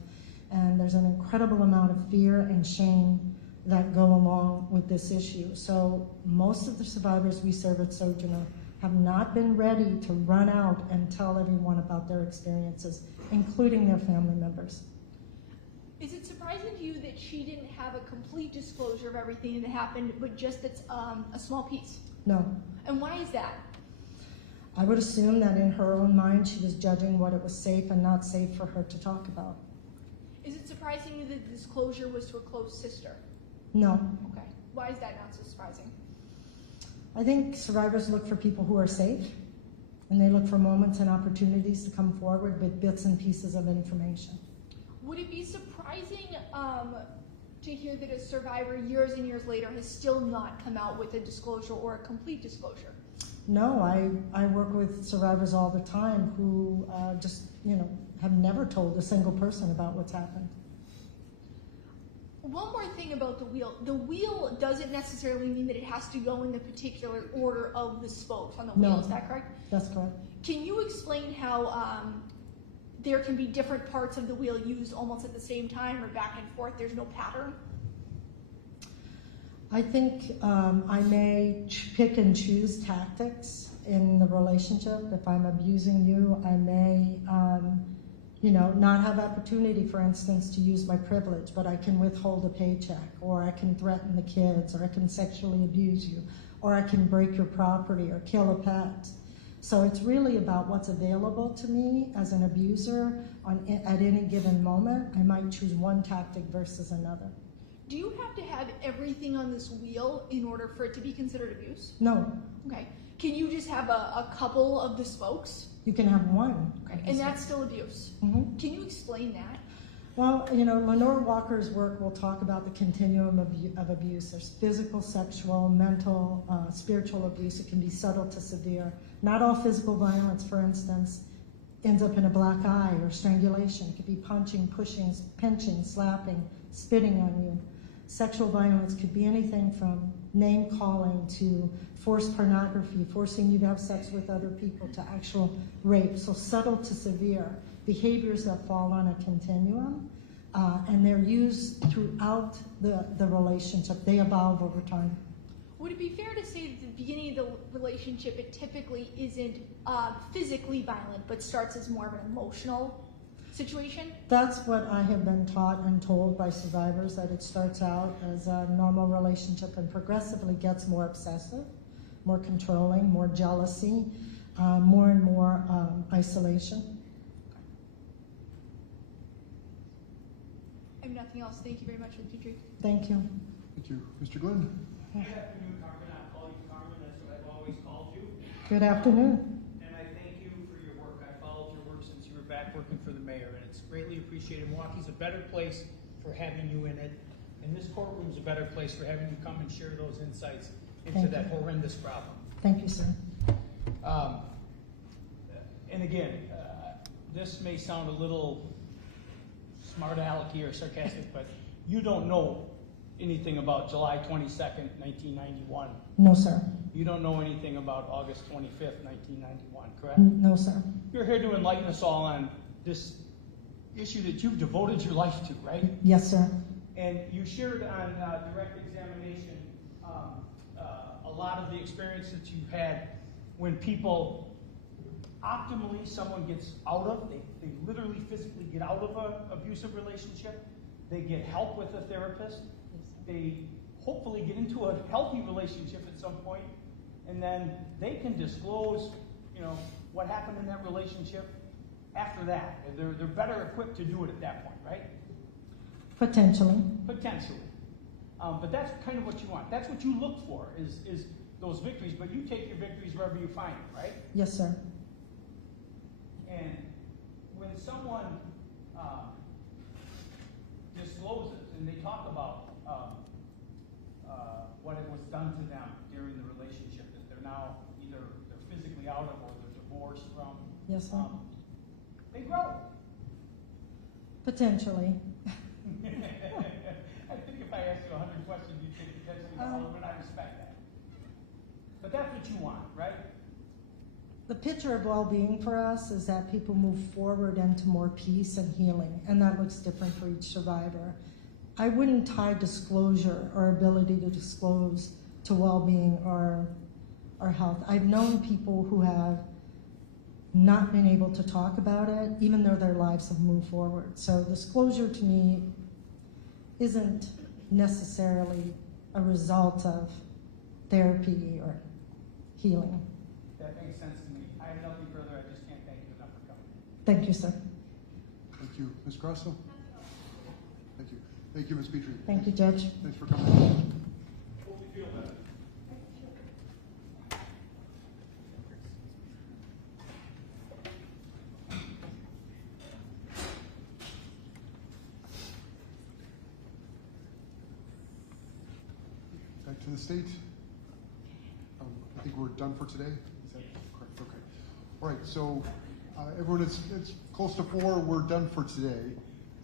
And there's an incredible amount of fear and shame that go along with this issue. So most of the survivors we serve at Sojourner have not been ready to run out and tell everyone about their experiences, including their family members. Is it surprising to you that she didn't have a complete disclosure of everything that happened, but just a small piece? No. And why is that? I would assume that in her own mind she was judging what it was safe and not safe for her to talk about. Is it surprising to you that the disclosure was to a close sister? No. Okay. Why is that not so surprising? I think survivors look for people who are safe, and they look for moments and opportunities to come forward with bits and pieces of information. Would it be surprising to hear that a survivor years and years later has still not come out with a disclosure or a complete disclosure? No, I work with survivors all the time who have never told a single person about what's happened. One more thing about the wheel. The wheel doesn't necessarily mean that it has to go in the particular order of the spokes on the wheel. No. Is that correct? That's correct. Can you explain how there can be different parts of the wheel used almost at the same time or back and forth? There's no pattern? I think I may pick and choose tactics in the relationship. If I'm abusing you, I may, not have opportunity, for instance, to use my privilege, but I can withhold a paycheck, or I can threaten the kids, or I can sexually abuse you, or I can break your property or kill a pet. So it's really about what's available to me as an abuser at any given moment. I might choose one tactic versus another. Do you have to have everything on this wheel in order for it to be considered abuse? No. Okay. Can you just have a couple of the spokes? You can have one. Okay. And that's still abuse? Mm-hmm. Can you explain that? Well, Lenore Walker's work will talk about the continuum of abuse. There's physical, sexual, mental, spiritual abuse. It can be subtle to severe. Not all physical violence, for instance, ends up in a black eye or strangulation. It could be punching, pushing, pinching, slapping, spitting on you. Sexual violence could be anything from name calling to forced pornography, forcing you to have sex with other people, to actual rape. So subtle to severe. Behaviors that fall on a continuum, and they're used throughout the relationship. They evolve over time. Would it be fair to say that at the beginning of the relationship, it typically isn't physically violent, but starts as more of an emotional situation? That's what I have been taught and told by survivors, that it starts out as a normal relationship and progressively gets more obsessive, more controlling, more jealousy, more and more isolation. I have nothing else. Thank you very much, Ms. Petrie. Thank you. Thank you. Mr. Glenn? Good afternoon, Carmen. I'll call you Carmen. That's what I've always called you. Good afternoon. And I thank you for your work. I followed your work since you were back working for the mayor, and it's greatly appreciated. Milwaukee's a better place for having you in it, and this courtroom's a better place for having you come and share those insights into that horrendous problem. Thank you, sir. And again, this may sound a little smart alecky or sarcastic, but you don't know anything about July 22nd, 1991. No, sir. You don't know anything about August 25th, 1991, correct? No, sir. You're here to enlighten us all on this issue that you've devoted your life to, right? Yes, sir. And you shared on direct examination a lot of the experience that you've had when people, optimally, someone gets out of, they literally physically get out of an abusive relationship. They get help with a therapist. They hopefully get into a healthy relationship at some point, and then they can disclose, what happened in that relationship after that. They're better equipped to do it at that point, right? Potentially. Potentially. But that's kind of what you want. That's what you look for, is those victories, but you take your victories wherever you find them, right? Yes, sir. And when someone discloses and they talk about what it was done to them during the relationship that they're now either they're physically out of or they're divorced from, Yes, sir. they grow. Potentially. I think if I asked you 100 questions, you'd say potentially all of it. I respect that. But that's what you want, right? The picture of well-being for us is that people move forward into more peace and healing, and that looks different for each survivor. I wouldn't tie disclosure or ability to disclose to well-being or health. I've known people who have not been able to talk about it, even though their lives have moved forward. So disclosure to me isn't necessarily a result of therapy or healing. That makes sense to me. I have nothing further. I just can't thank you enough for coming. Thank you, sir. Thank you. Ms. Grasso? Thank you. Thank you, Ms. Petrie. Thank you, Judge. Thanks for coming. Hope you feel better. Back to the state. I think we're done for today. Is that correct? Okay. All right. So everyone, it's close to 4. We're done for today.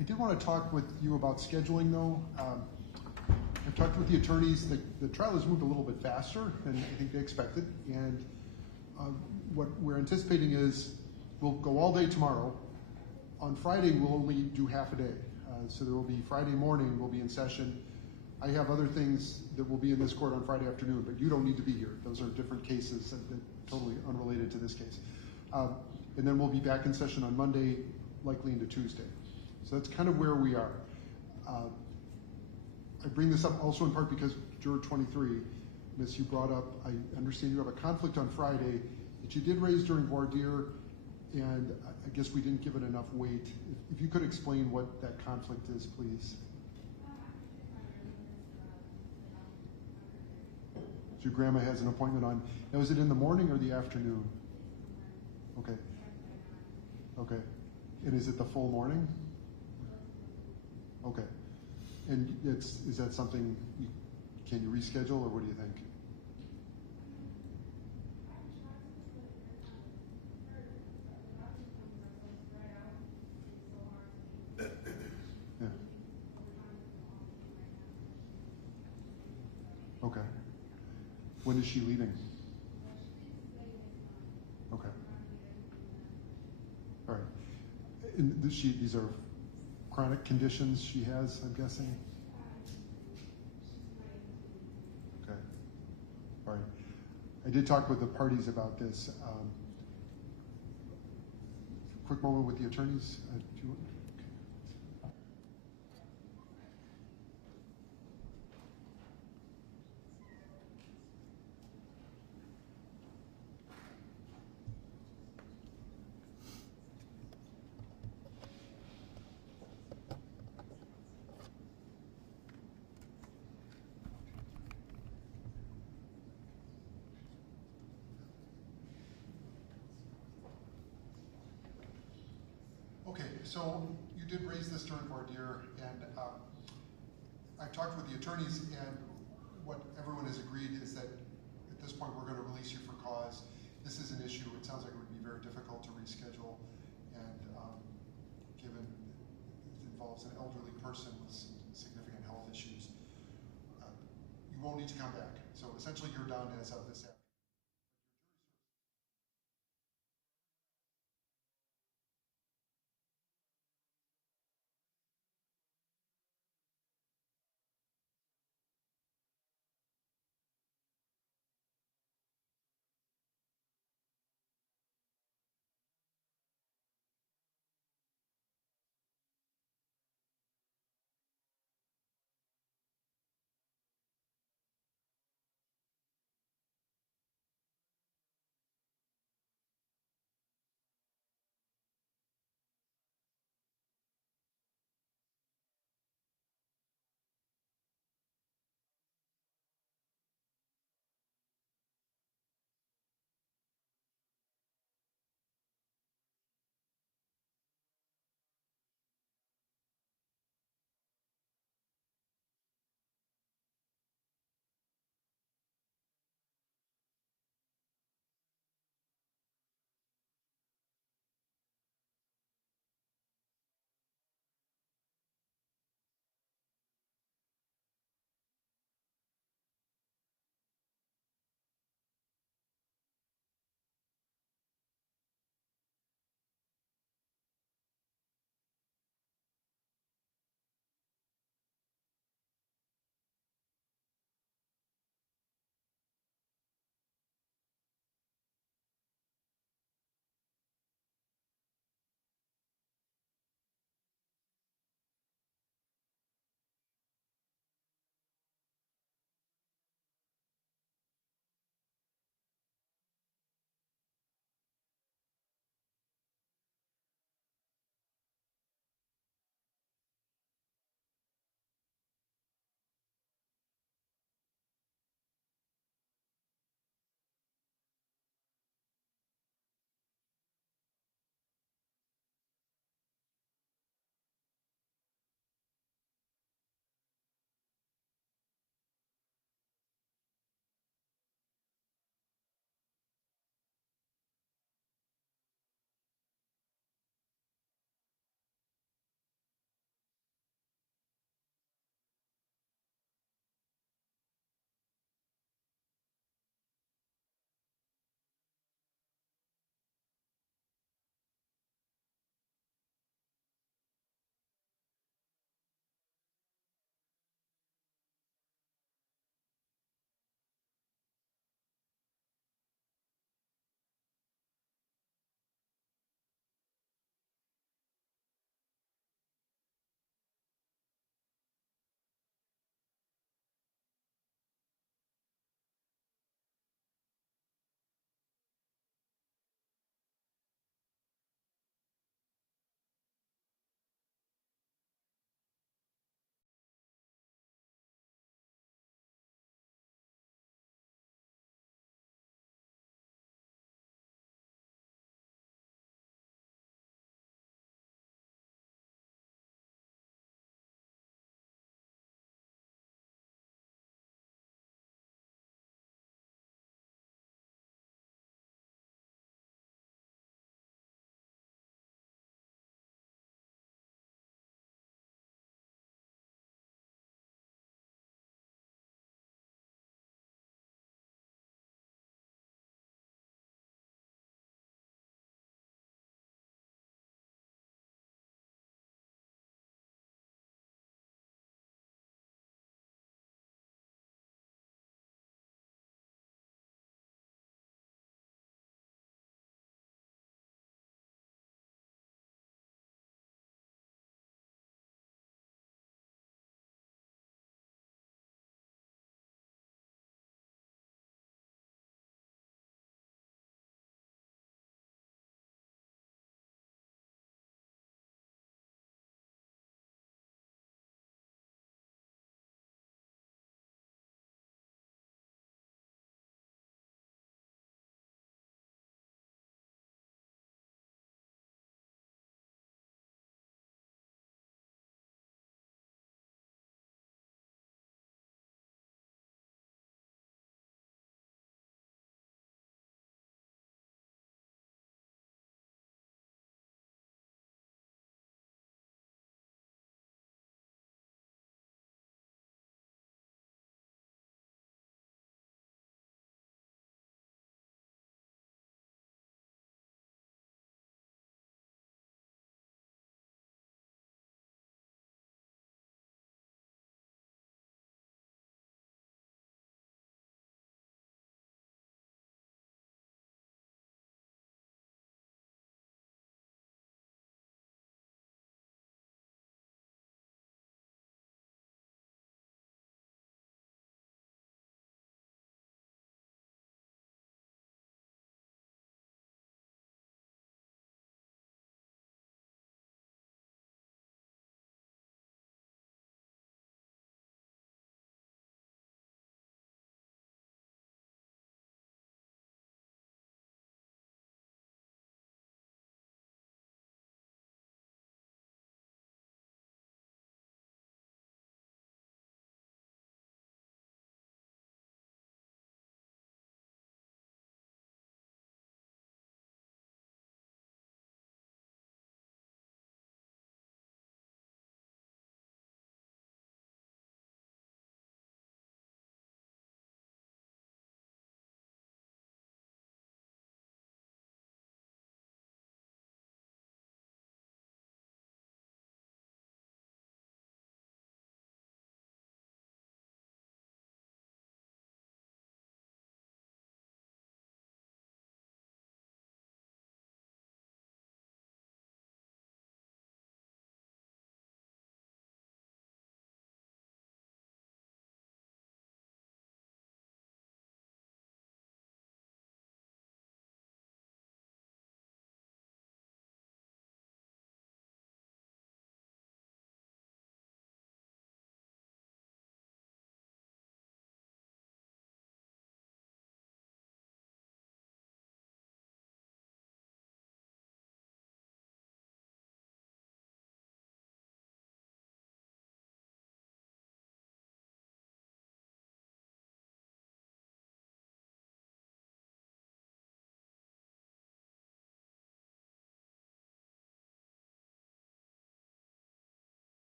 I did want to talk with you about scheduling though. I've talked with the attorneys. The trial has moved a little bit faster than I think they expected, and what we're anticipating is we'll go all day tomorrow. On Friday, we'll only do half a day. So there will be Friday morning, we'll be in session. I have other things that will be in this court on Friday afternoon, but you don't need to be here. Those are different cases that totally unrelated to this case. And then we'll be back in session on Monday, likely into Tuesday. So that's kind of where we are. I bring this up also in part because Juror 23, Miss, you brought up, I understand you have a conflict on Friday that you did raise during voir dire, and I guess we didn't give it enough weight. If you could explain what that conflict is, please. So your grandma has an appointment on, now is it in the morning or the afternoon? Okay. Okay. And is it the full morning? Okay. And is that something, can you reschedule, or what do you think? Yeah. Okay. When is she leaving? Okay. All right. And these are chronic conditions she has, I'm guessing? Okay. All right. I did talk with the parties about this. Quick moment with the attorneys. Do you, okay, so you did raise this during voir dire, and I've talked with the attorneys, and what everyone has agreed is that at this point we're going to release you for cause. This is an issue. It sounds like it would be very difficult to reschedule, and given it involves an elderly person with some significant health issues, you won't need to come back. So essentially you're done as of this